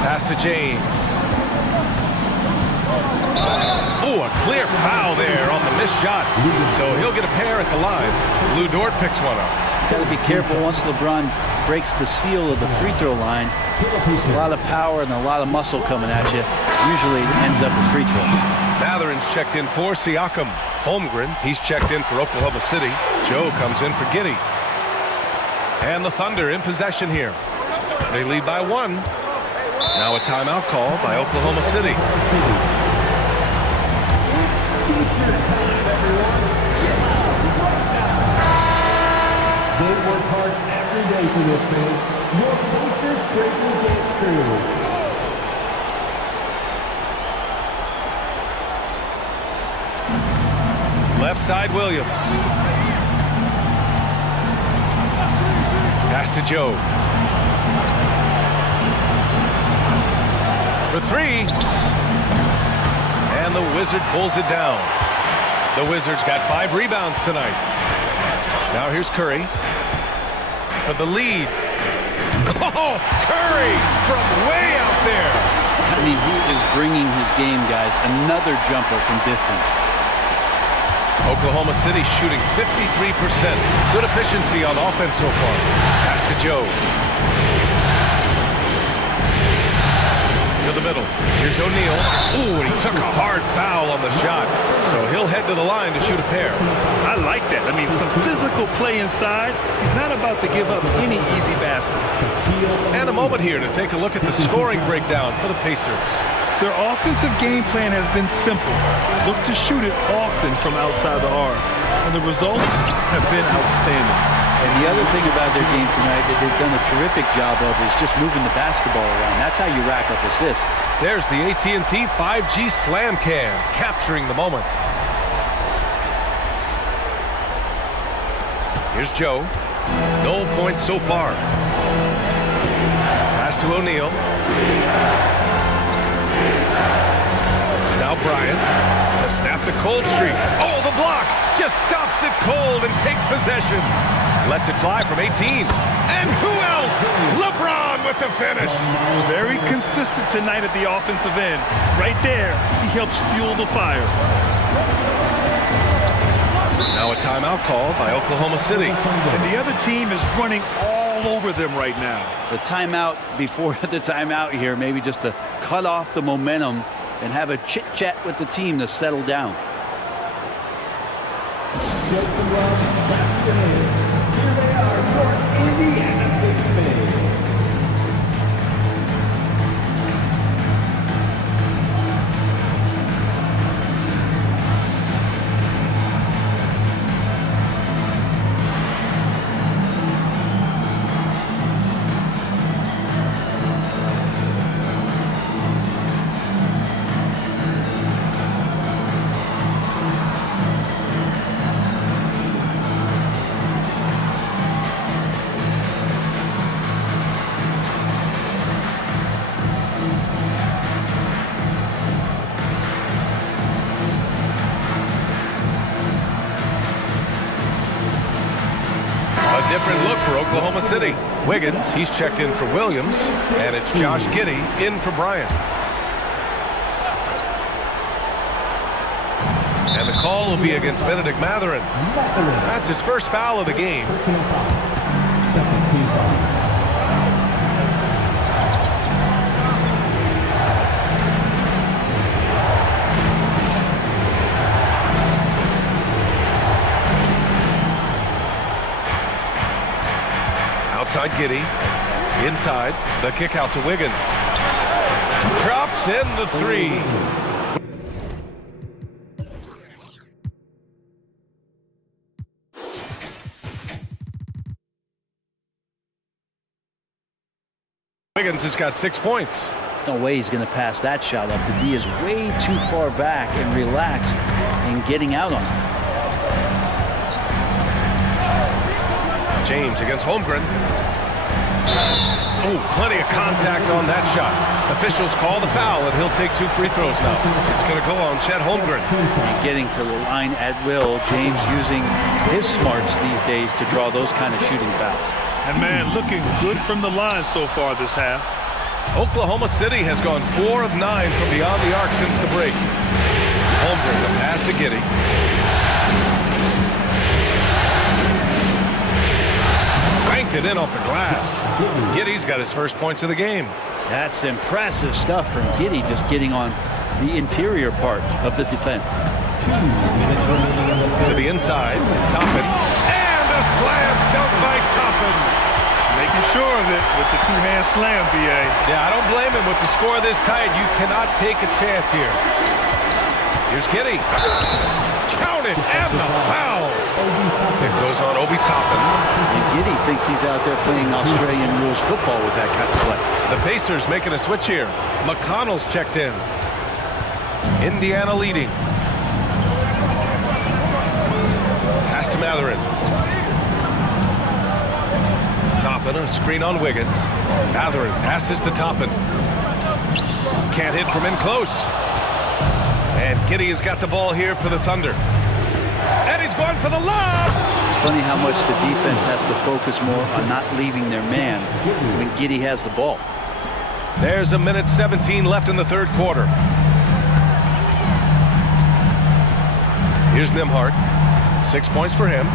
Pass to James. Oh, a clear foul there on the missed shot. So he'll get a pair at the line. Lou Dort picks one up. Got to be careful once LeBron breaks the seal of the free throw line. A lot of power and a lot of muscle coming at you. Usually it ends up with free throw. Mathurin's checked in for Siakam. Holmgren, he's checked in for Oklahoma City. Joe comes in for Giddey. And the Thunder in possession here. They lead by 1. Now a timeout call by Oklahoma City. They work hard every day for this phase. Your Pacers Breaking Dance Crew. Left side, Williams. Pass to Joe. For 3. And the Wizard pulls it down. The Wizards got 5 rebounds tonight. Now here's Curry for the lead. Oh, Curry from way out there. I mean, he is bringing his game, guys. Another jumper from distance. Oklahoma City shooting 53%. Good efficiency on offense so far. Pass to Joe. To the middle. Here's O'Neal. Ooh, and he took a hard foul on the shot. So he'll head to the line to shoot a pair. I like that. I mean, some physical play inside. He's not about to give up any easy baskets. And a moment here to take a look at the scoring breakdown for the Pacers. Their offensive game plan has been simple. Look to shoot it often from outside the arc. And the results have been outstanding. And the other thing about their game tonight that they've done a terrific job of is just moving the basketball around. That's how you rack up assists. There's the AT&T 5G Slam Cam, capturing the moment. Here's Joe. No points so far. Pass to O'Neal. Now Bryant to snap the cold streak. Oh, the block just stops it cold and takes possession. Lets it fly from 18. And who else? LeBron with the finish. Very consistent tonight at the offensive end. Right there, he helps fuel the fire. Now a timeout call by Oklahoma City. And the other team is running all over them right now. The timeout before the timeout here, maybe just to cut off the momentum and have a chit-chat with the team to settle down. Here they are, your Indiana Pacers. Different look for Oklahoma City. Wiggins, he's checked in for Williams, and it's Josh Giddey in for Bryant. And the call will be against Benedict Mathurin. That's his first foul of the game. Personal foul. Second team foul. Outside Giddey. Inside. The kick out to Wiggins. Drops in the 3. Wiggins has got 6 points. No way he's going to pass that shot up. The D is way too far back and relaxed in getting out on it. James against Holmgren. Oh, plenty of contact on that shot. Officials call the foul, and he'll take 2 free throws now. It's going to go on Chet Holmgren. And getting to the line at will. James using his smarts these days to draw those kind of shooting fouls. And man, looking good from the line so far this half. Oklahoma City has gone 4 of 9 from beyond the arc since the break. Holmgren, the pass to Giddey. Banked it in off the glass. Giddey's got his first points of the game. That's impressive stuff from Giddey, just getting on the interior part of the defense. To the inside, Toppin. And a slam dunk by Toppin. Making sure of it with the two-hand slam, B.A. Yeah, I don't blame him with the score this tight. You cannot take a chance here. Here's Giddey. Count it, and the foul. It goes on Obi Toppin. And Giddey thinks he's out there playing Australian rules football with that kind of play. The Pacers making a switch here. McConnell's checked in. Indiana leading. Pass to Mathurin. Toppin, a screen on Wiggins. Mathurin passes to Toppin. Can't hit from in close. And Giddey has got the ball here for the Thunder. And he's going for the lob! It's funny how much the defense has to focus more on not leaving their man when Giddey has the ball. There's a minute 17 left in the third quarter. Here's Nembhard. 6 points for him.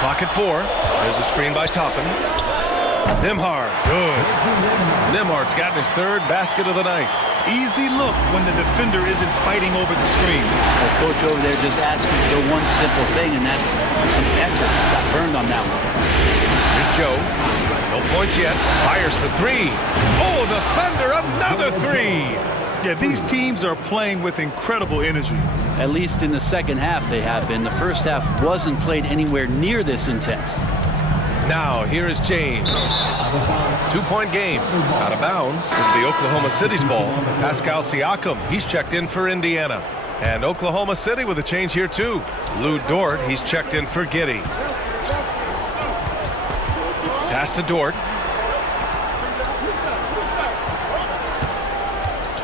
Clock at 4. There's a screen by Toppin. Nembhard, good. Nembhard's gotten his 3rd basket of the night. Easy look when the defender isn't fighting over the screen. The coach over there just asking for one simple thing, and that's some effort. Got burned on that one. Here's Joe. No points yet. Fires for 3. Oh, the Thunder, another 3. Yeah, these teams are playing with incredible energy. At least in the second half they have been. The first half wasn't played anywhere near this intense. Now, here is James. 2-point game. Out of bounds. Into the Oklahoma City's ball. Pascal Siakam, he's checked in for Indiana. And Oklahoma City with a change here, too. Lou Dort, he's checked in for Giddey. Pass to Dort.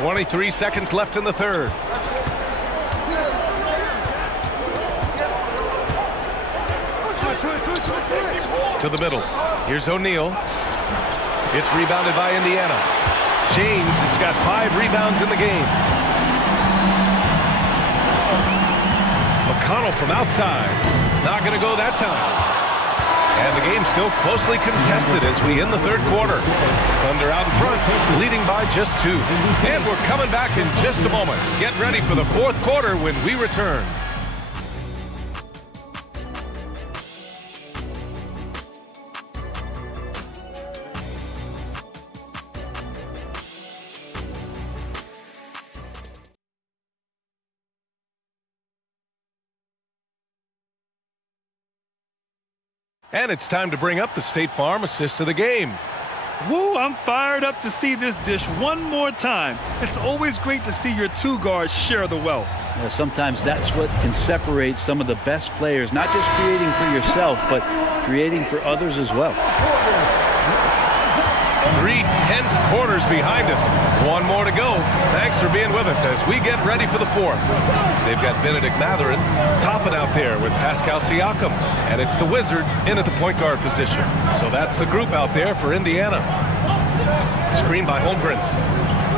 23 seconds left in the third. To the middle. Here's O'Neal. It's rebounded by Indiana. James has got 5 rebounds in the game. McConnell from outside. Not going to go that time. And the game's still closely contested as we end the third quarter. Thunder out in front, leading by just 2. And we're coming back in just a moment. Get ready for the fourth quarter when we return. And it's time to bring up the State Farm assist of the game. Woo, I'm fired up to see this dish one more time. It's always great to see your 2 guards share the wealth. Yeah, sometimes that's what can separate some of the best players, not just creating for yourself, but creating for others as well. 3 tense quarters behind us. 1 more to go. Thanks for being with us as we get ready for the fourth. They've got Benedict Mathurin, Toppin out there with Pascal Siakam, and it's the Wizard in at the point guard position. So that's the group out there for Indiana. Screen by Holmgren.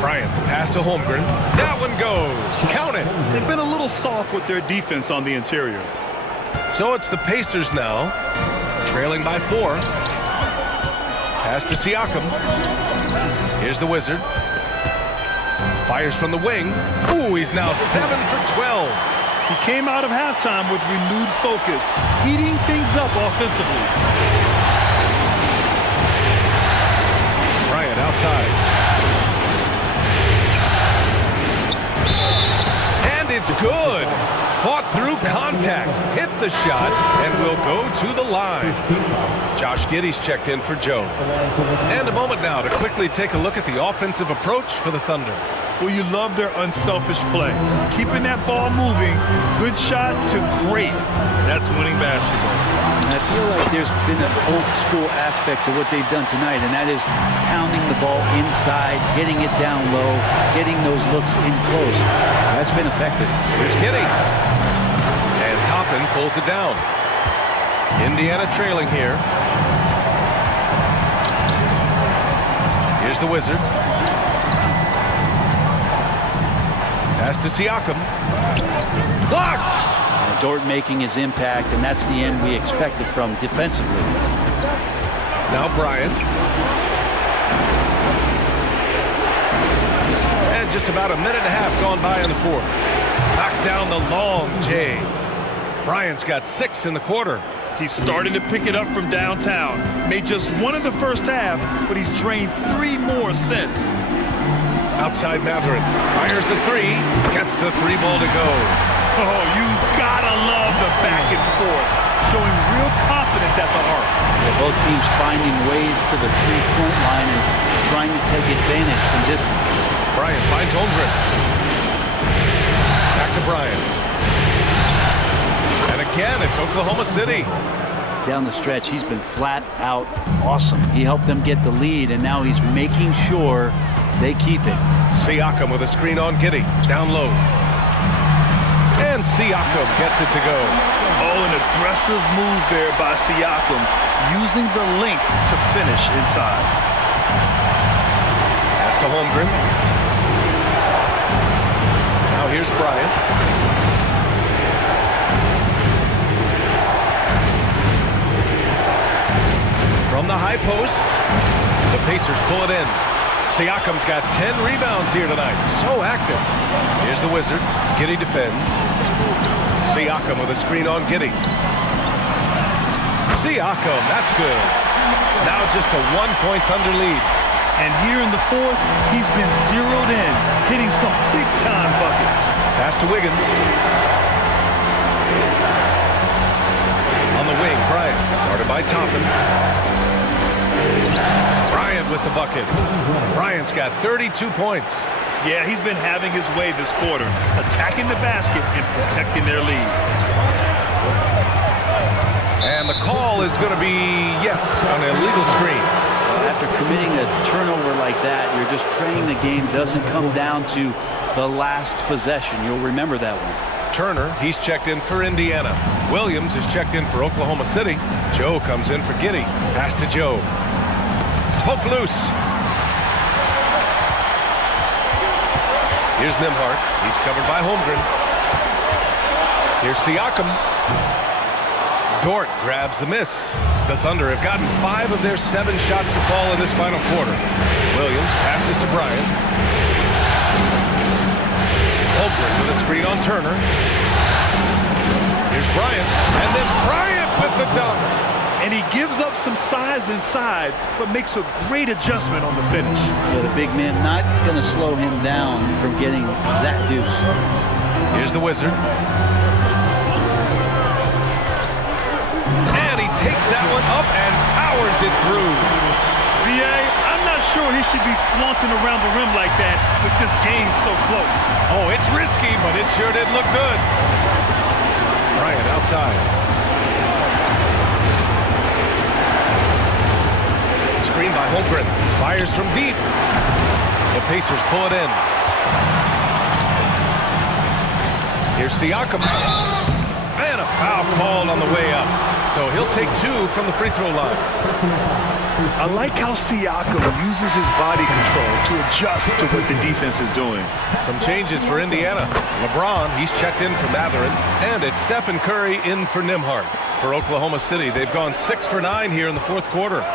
Bryant, the pass to Holmgren. That one goes. Count it. They've been a little soft with their defense on the interior. So it's the Pacers now, trailing by 4. Pass to Siakam. Here's the Wizard. Fires from the wing. Ooh, he's now 7 for 12. He came out of halftime with renewed focus, heating things up offensively. Bryant outside. And it's good. Fought through contact. the shot and will go to the line. Josh Giddey's checked in for Joe. And a moment now to quickly take a look at the offensive approach for the Thunder. Well, you love their unselfish play. Keeping that ball moving, good shot to great. That's winning basketball. And I feel like there's been an old school aspect to what they've done tonight, and that is pounding the ball inside, getting it down low, getting those looks in close. That's been effective. Here's Giddey. And Toppin pulls it down. Indiana trailing here. Here's the Wizard. Pass to Siakam. Blocked! Dort making his impact, and that's the end we expected from defensively. Now Bryant. And just about a minute and a half gone by in the fourth. Knocks down the long J. Bryant's got 6 in the quarter. He's starting to pick it up from downtown. Made just 1 in the first half, but he's drained 3 more since. Outside Matherin. Fires the 3. Gets the 3 ball to go. Oh, you gotta love the back and forth. Showing real confidence at the arc. Yeah, both teams finding ways to the three-point line and trying to take advantage from distance. Bryant finds Holmgren. Back to Bryant. And again, it's Oklahoma City. Down the stretch, he's been flat out awesome. He helped them get the lead, and now he's making sure they keep it. Siakam with a screen on Giddey. Down low. And Siakam gets it to go. Oh, an aggressive move there by Siakam, using the length to finish inside. Pass to Holmgren. Now here's Bryant. From the high post, the Pacers pull it in. Siakam's got 10 rebounds here tonight. So active. Here's the Wizard. Giddey defends. Siakam with a screen on Giddey. Siakam, that's good. Now just a 1-point Thunder lead. And here in the fourth, he's been zeroed in, hitting some big-time buckets. Pass to Wiggins. On the wing, Bryant. Guarded by Toppin. Bryant with the bucket. Bryant's got 32 points. Yeah, he's been having his way this quarter, attacking the basket and protecting their lead. And the call is going to be, yes, an illegal screen. After committing a turnover like that, you're just praying the game doesn't come down to the last possession. You'll remember that one. Turner, he's checked in for Indiana. Williams is checked in for Oklahoma City. Joe comes in for Giddey. Pass to Joe. Poke loose. Here's Nembhard. He's covered by Holmgren. Here's Siakam. Dort grabs the miss. The Thunder have gotten 5 of their 7 shots to fall in this final quarter. Williams passes to Bryant. Holmgren with a screen on Turner. Here's Bryant. And then Bryant with the dunk. And he gives up some size inside, but makes a great adjustment on the finish. Yeah, the big man not going to slow him down from getting that deuce. Here's the Wizard. And he takes that one up and powers it through. B.A., I'm not sure he should be flaunting around the rim like that with this game so close. Oh, it's risky, but it sure did look good. Bryant outside. Screen by Holmgren. Fires from deep. The Pacers pull it in. Here's Siakam. And a foul called on the way up. So he'll take 2 from the free throw line. I like how Siakam uses his body control to adjust to what the defense is doing. Some changes for Indiana. LeBron, he's checked in for Matherin. And it's Stephen Curry in for Nembhard. For Oklahoma City, they've gone 6 for 9 here in the fourth quarter.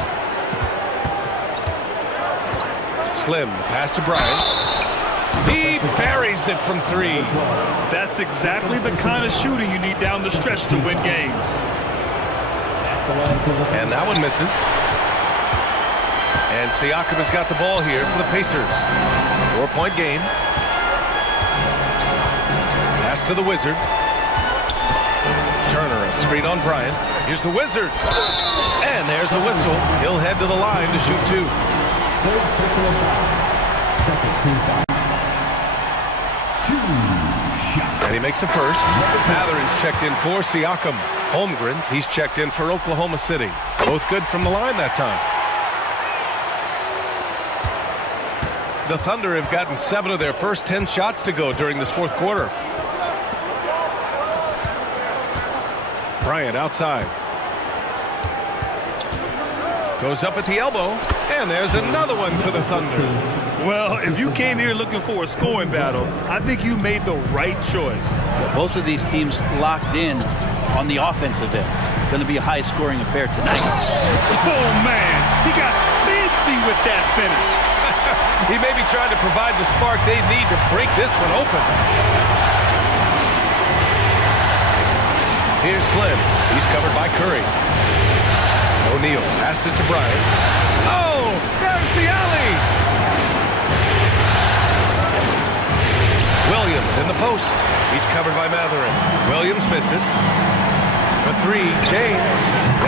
Slim, pass to Bryant. He buries it from 3. That's exactly the kind of shooting you need down the stretch to win games. And that one misses. And Siakam has got the ball here for the Pacers. 4-point game. Pass to the Wizard. Turner Screen on Bryant. Here's the Wizard. And there's a whistle. He'll head to the line to shoot 2. Third personal foul. Second team foul. 2 shots. And he makes a first. Matherin's checked in for Siakam. Holmgren, he's checked in for Oklahoma City. Both good from the line that time. The Thunder have gotten 7 of their first 10 shots to go during this fourth quarter. Bryant outside. Goes up at the elbow, and there's another one for the Thunder. Well, if you came here looking for a scoring battle, I think you made the right choice. Well, both of these teams locked in on the offensive end. Going to be a high-scoring affair tonight. Oh, man. He got fancy with that finish. He may be trying to provide the spark they need to break this one open. Here's Slim. He's covered by Curry. O'Neal passes to Bryant. Oh, there's the alley. Williams in the post. He's covered by Matherin. Williams misses. For 3, James.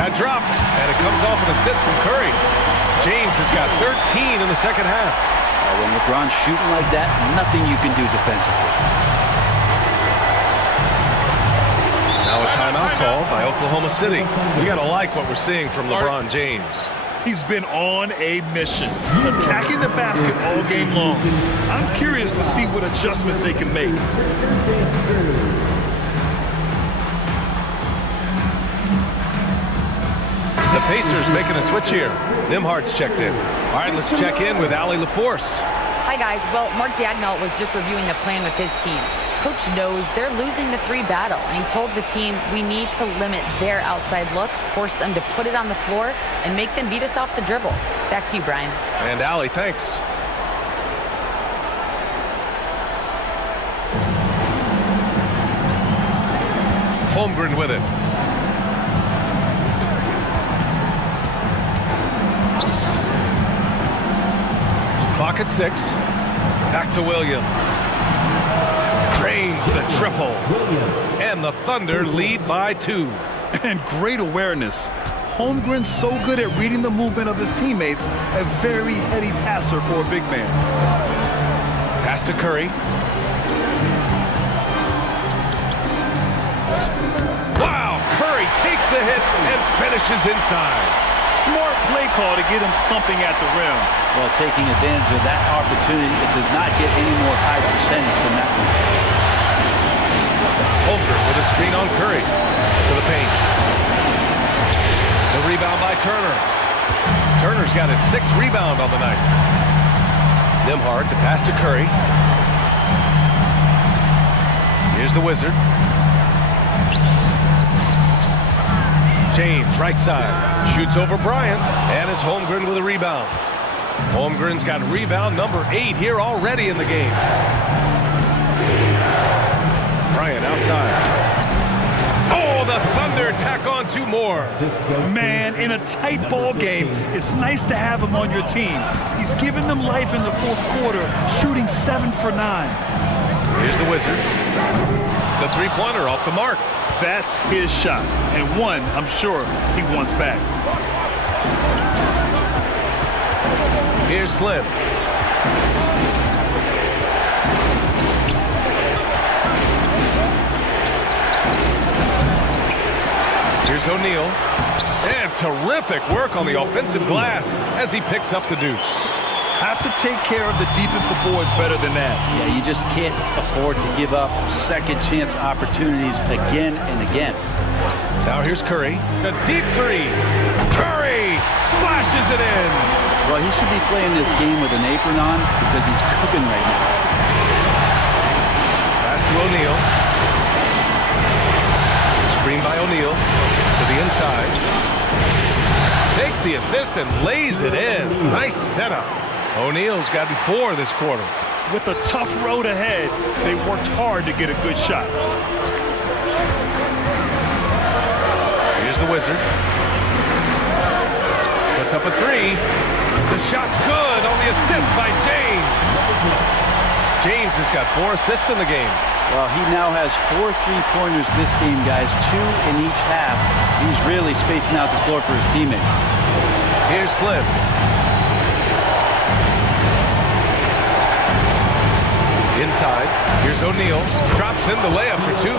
That drops, and it comes off an assist from Curry. James has got 13 in the second half. When LeBron's shooting like that, nothing you can do defensively. Now a timeout called by Oklahoma City. We got to like what we're seeing from LeBron James. He's been on a mission, attacking the basket all game long. I'm curious to see what adjustments they can make. The Pacers making a switch here. Nimhard's checked in. All right, let's check in with Allie LaForce. Hi, guys. Well, Mark Dagnall was just reviewing the plan with his team. Coach knows they're losing the 3 battle, and he told the team we need to limit their outside looks, force them to put it on the floor, and make them beat us off the dribble. Back to you, Brian. And Allie, thanks. Holmgren with it. Clock at 6. Back to Williams. Drains the triple. And the Thunder lead by 2. And great awareness. Holmgren's so good at reading the movement of his teammates, a very heady passer for a big man. Pass to Curry. Wow, Curry takes the hit and finishes inside. Smart play call to get him something at the rim. Well, taking advantage of that opportunity, it does not get any more high percentage than that one. Holmgren with a screen on Curry. To the paint. The rebound by Turner. Turner's got his 6th rebound on the night. Nimhard to pass to Curry. Here's the Wizard. James, right side. Shoots over Bryant, and it's Holmgren with a rebound. Holmgren's got rebound number 8 here already in the game. Bryant outside. Oh, the Thunder tack on 2 more. Man, in a tight ball game, it's nice to have him on your team. He's given them life in the fourth quarter, shooting 7 for 9. Here's the Wizard. The 3-pointer off the mark. That's his shot, and one I'm sure he wants back. Here's Slim. Here's O'Neal. And terrific work on the offensive glass as he picks up the deuce. Have to take care of the defensive boards better than that. Yeah, you just can't afford to give up second chance opportunities again and again. Now here's Curry. A deep 3. Curry splashes it in. Well, he should be playing this game with an apron on because he's cooking right now. Pass to O'Neal. Screen by O'Neal to the inside. Takes the assist and lays it in. Nice setup. O'Neal's gotten 4 this quarter. With a tough road ahead, they worked hard to get a good shot. Here's the Wizard. Puts up a 3. The shot's good on the assist by James. James has got 4 assists in the game. Well, he now has 4 3-pointers this game, guys, 2 in each half. He's really spacing out the floor for his teammates. Here's Slim. Inside, here's O'Neal. Drops in the layup for 2.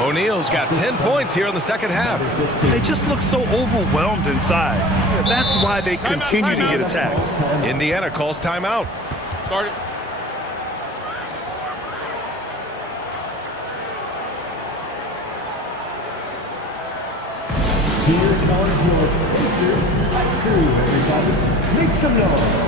O'Neal's got 10 points here in the second half. They just look so overwhelmed inside. That's why they continue to get attacked. Indiana calls timeout. Start it. Here comes your Pacers High Crew, everybody. Make some noise.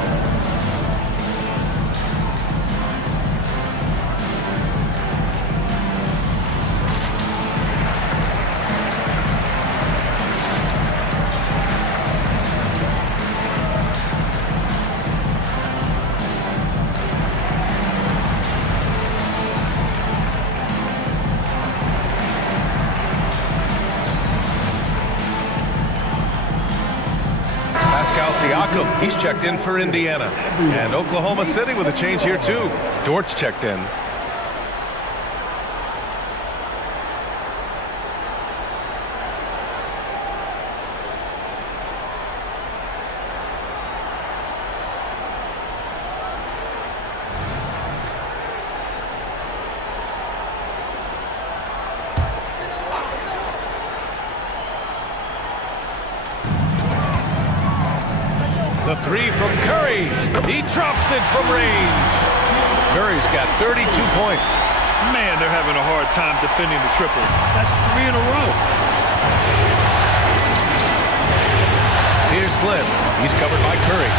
Pascal Siakam, he's checked in for Indiana. And Oklahoma City with a change here too. Dort's checked in. The 3 from Curry. He drops it from range. Curry's got 32 points. Man, they're having a hard time defending the triple. That's 3 in a row. Here's Slim. He's covered by Curry.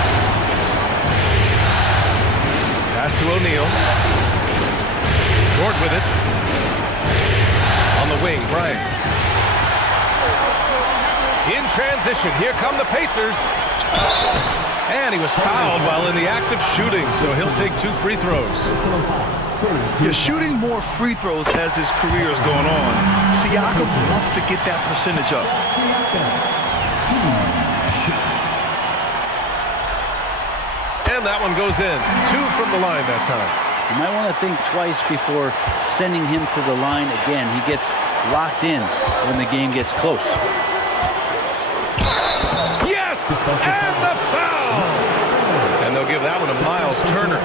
Pass to O'Neal. Dort with it. On the wing, Bryant. In transition, here come the Pacers. And he was fouled while in the act of shooting, so he'll take 2 free throws. You're shooting more free throws as his career is going on. Siakam wants to get that percentage up. And that one goes in. 2 from the line that time. You might want to think twice before sending him to the line again. He gets locked in when the game gets close. And the foul! And they'll give that one to Myles Turner.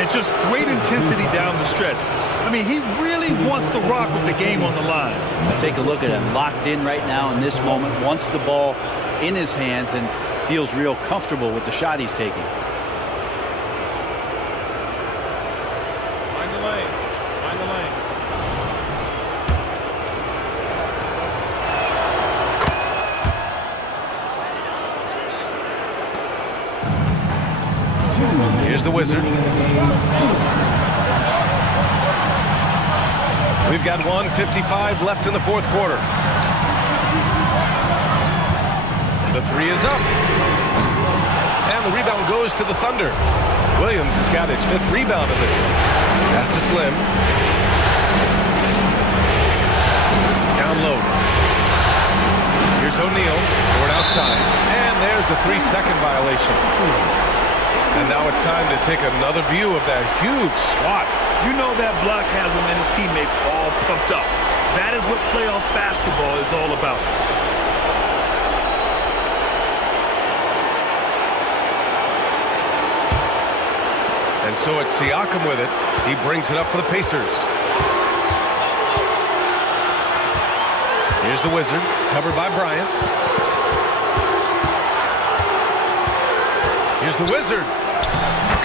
And just great intensity down the stretch. I mean, he really wants to rock with the game on the line. Now take a look at him, locked in right now in this moment, wants the ball in his hands and feels real comfortable with the shot he's taking. Find the lanes. Find the lanes. Here's the Wizard. We've got 1:55 left in the fourth quarter. The 3 is up. And the rebound goes to the Thunder. Williams has got his 5th rebound of this one. Pass to Slim. Down low. Here's O'Neal. Toward outside. And there's a 3-second violation. And now it's time to take another view of that huge swat. You know that block has him and his teammates all pumped up. That is what playoff basketball is all about. And so it's Siakam with it. He brings it up for the Pacers. Here's the Wizard, covered by Bryant. Here's the Wizard.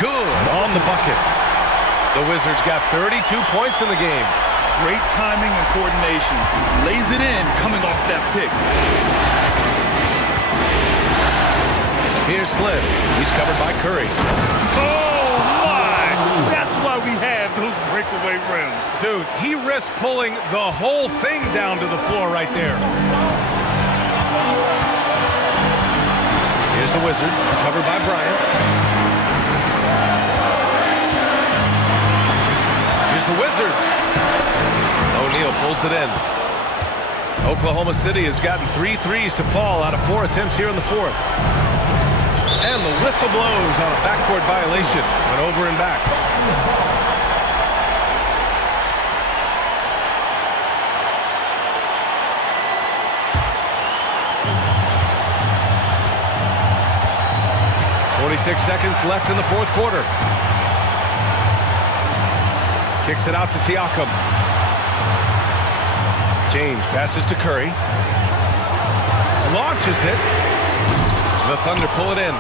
Good on the bucket. The Wizards got 32 points in the game. Great timing and coordination. Lays it in coming off that pick. Here's Slim. He's covered by Curry. Oh, my! That's why we have those breakaway rims. Dude, he risked pulling the whole thing down to the floor right there. Here's the Wizard, covered by Bryant. Here's the Wizard. O'Neal pulls it in. Oklahoma City has gotten 3 threes to fall out of 4 attempts here in the fourth. And the whistle blows on a backcourt violation. Went over and back. seconds left in the fourth quarter. Kicks it out to Siakam. James passes to Curry. Launches it. The Thunder pull it in.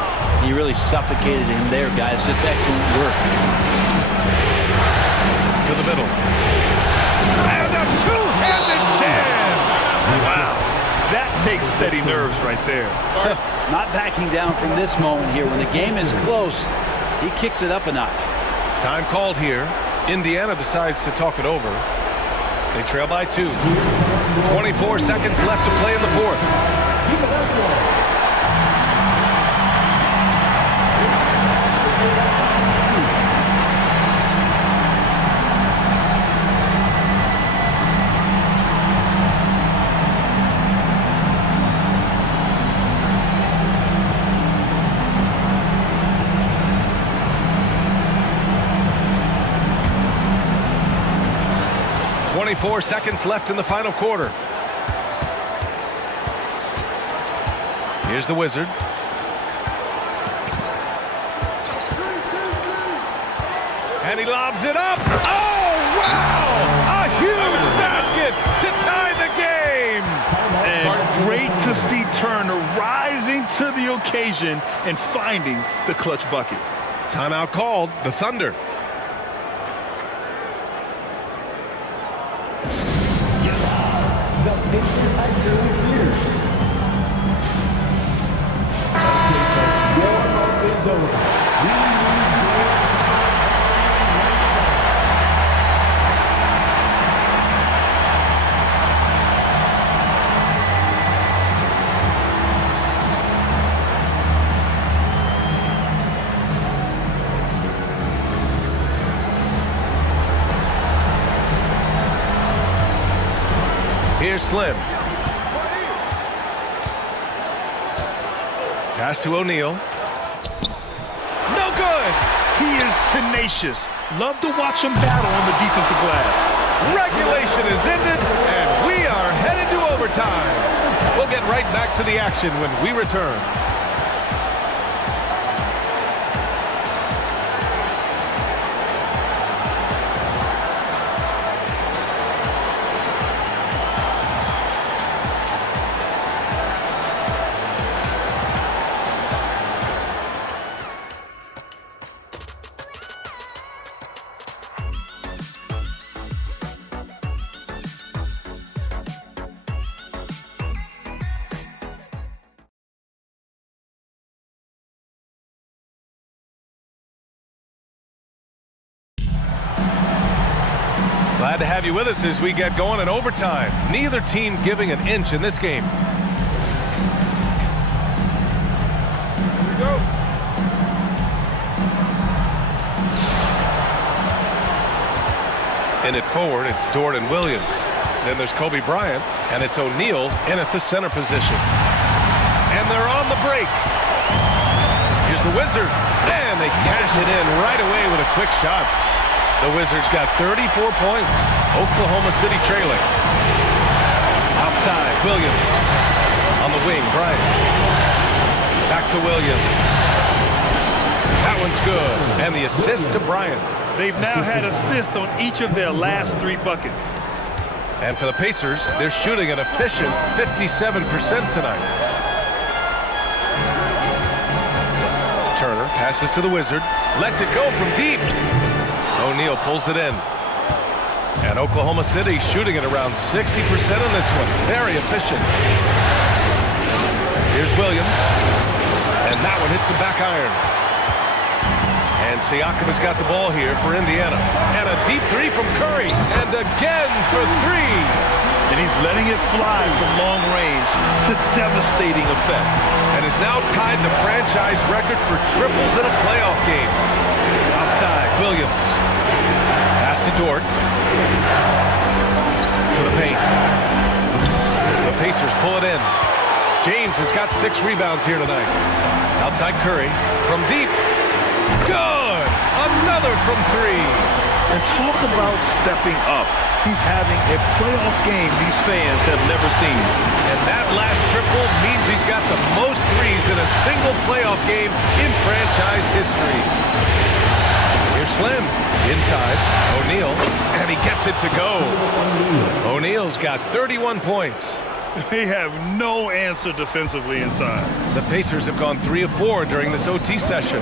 He really suffocated him there, guys. Just excellent work. To the middle. And a two-handed jam! Wow. That takes steady nerves right there. Not backing down from this moment here. When the game is close, he kicks it up a notch. Time called here. Indiana decides to talk it over. They trail by 2. 24 seconds left to play in the fourth. 24 seconds left in the final quarter. Here's the Wizard. And he lobs it up. Oh, wow! A huge basket to tie the game! And great to see Turner rising to the occasion and finding the clutch bucket. Timeout called. The Thunder. Here's Slim. Pass to O'Neal. No good! He is tenacious. Love to watch him battle on the defensive glass. Regulation is ended, and we are headed to overtime. We'll get right back to the action when we return. Glad to have you with us as we get going in overtime. Neither team giving an inch in this game. Here we go. In it forward, it's Dort and Williams. Then there's Kobe Bryant, and it's O'Neal in at the center position. And they're on the break. Here's the Wizard, and they cash it in right away with a quick shot. The Wizards got 34 points. Oklahoma City trailing. Outside, Williams. On the wing, Bryant. Back to Williams. That one's good. And the assist to Bryant. They've now had assists on each of their last 3 buckets. And for the Pacers, they're shooting an efficient 57% tonight. Turner passes to the Wizard. Lets it go from deep. O'Neal pulls it in. And Oklahoma City shooting at around 60% in this one. Very efficient. Here's Williams. And that one hits the back iron. And Siakam has got the ball here for Indiana. And a deep 3 from Curry. And again for 3. And he's letting it fly from long range to devastating effect. And has now tied the franchise record for triples in a playoff game. Outside, Williams. Pass to Dort. To the paint. The Pacers pull it in. James has got 6 rebounds here tonight. Outside Curry. From deep. Good! Another from 3. And talk about stepping up. He's having a playoff game these fans have never seen. And that last triple means he's got the most threes in a single playoff game in franchise history. Here's Slim. Inside. O'Neal. And he gets it to go. O'Neal's got 31 points. They have no answer defensively inside. The Pacers have gone 3 of 4 during this OT session.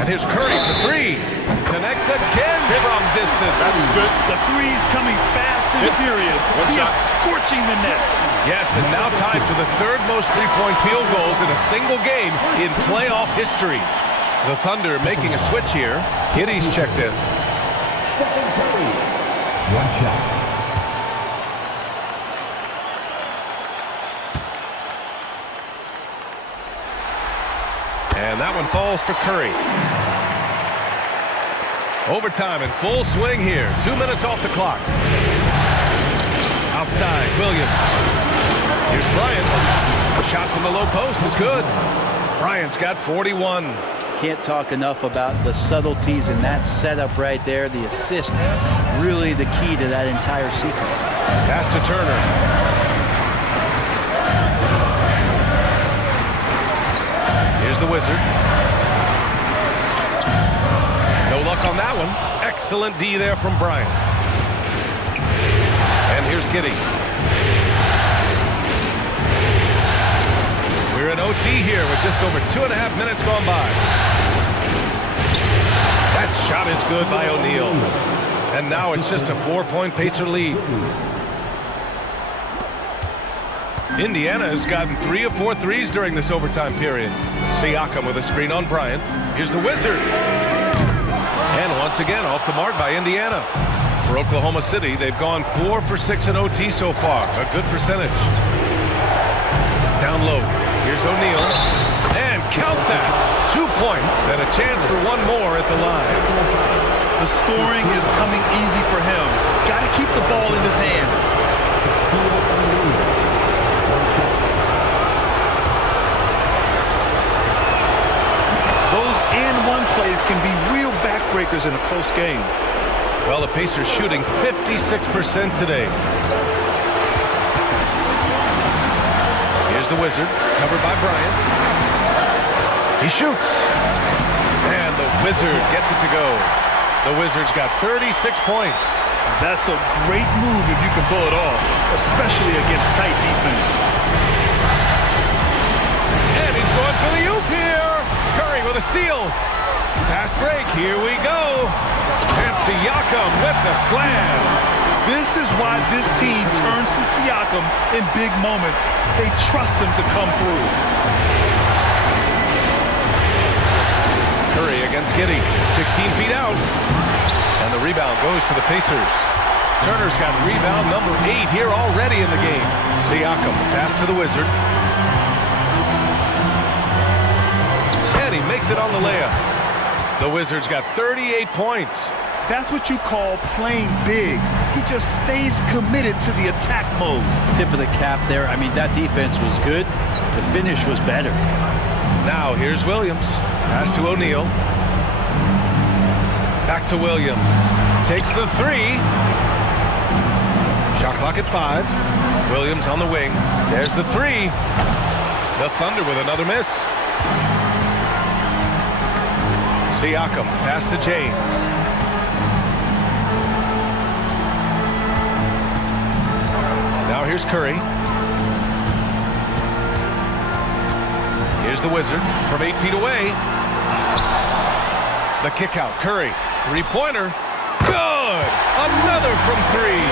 And here's Curry for 3. Connects again from distance. That's good. The three's coming fast and furious. He is scorching the nets. Yes, and now tied for the third most three-point field goals in a single game in playoff history. The Thunder making a switch here. Giddey's checked in. Stephen Curry. One shot. And that one falls for Curry. Overtime in full swing here. 2 minutes off the clock. Outside, Williams. Here's Bryant. The shot from the low post is good. Bryant's got 41. Can't talk enough about the subtleties in that setup right there. The assist, really the key to that entire sequence. Pass to Turner. Here's the Wizard. No luck on that one. Excellent D there from Bryant. And here's Giddey. We're in OT here with just over 2.5 minutes gone by. That shot is good by O'Neal. And now it's just a 4-point Pacer lead. Indiana has gotten 3 of 4 threes during this overtime period. Siakam with a screen on Bryant. Here's the Wizard. And once again, off the mark by Indiana. For Oklahoma City, they've gone 4 for 6 in OT so far. A good percentage. Down low. Here's O'Neal. And count that. 2 points and a chance for one more at the line. The scoring is coming easy for him. Got to keep the ball in his hands. Those and-one plays can be real backbreakers in a close game. Well, the Pacers shooting 56% today. Here's the Wizard, covered by Bryant. He shoots. And the Wizard gets it to go. The Wizard's got 36 points. That's a great move if you can pull it off, especially against tight defense. And he's going for the oop here. Curry with a steal. Fast break, here we go. And Siakam with the slam. This is why this team turns to Siakam in big moments. They trust him to come through. Curry against Giddey, 16 feet out. And the rebound goes to the Pacers. Turner's got rebound number 8 here already in the game. Siakam, pass to the Wizard. And he makes it on the layup. The Wizards got 38 points. That's what you call playing big. He just stays committed to the attack mode. Tip of the cap there. I mean, that defense was good. The finish was better. Now here's Williams. Pass to O'Neal. Back to Williams. Takes the 3. Shot clock at 5. Williams on the wing. There's the 3. The Thunder with another miss. Siakam, pass to James. Now here's Curry. Here's the Wizard from 8 feet away. The kick out, Curry. 3-pointer. Good! Another from 3.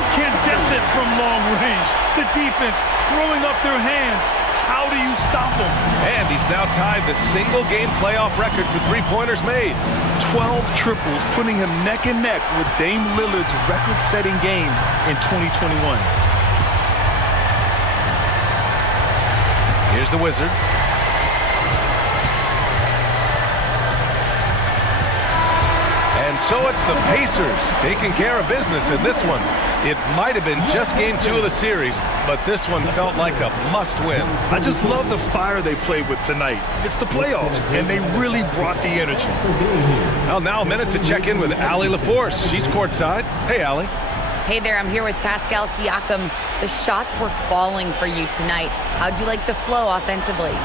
Incandescent from long range. The defense throwing up their hands. How do you stop him? And he's now tied the single-game playoff record for 3-pointers made. 12 triples, putting him neck and neck with Dame Lillard's record-setting game in 2021. Here's the Wizard. And so it's the Pacers taking care of business in this one. It might have been just game 2 of the series, but this one felt like a must-win. I just love the fire they played with tonight. It's the playoffs, and they really brought the energy. Well, now a minute to check in with Allie LaForce. She's courtside. Hey, Allie. Hey there, I'm here with Pascal Siakam. The shots were falling for you tonight. How'd you like the flow offensively?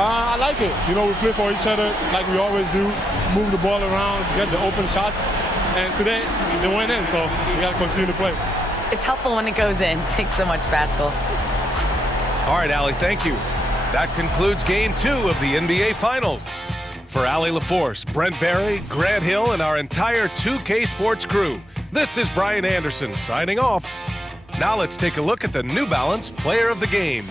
I like it. You know, we play for each other like we always do. Move the ball around, get the open shots. And today, they went in, so we got to continue to play. It's helpful when it goes in. Thanks so much, Pascal. All right, Allie, thank you. That concludes game 2 of the NBA Finals. For Allie LaForce, Brent Barry, Grant Hill, and our entire 2K Sports crew, this is Brian Anderson signing off. Now let's take a look at the New Balance Player of the Game.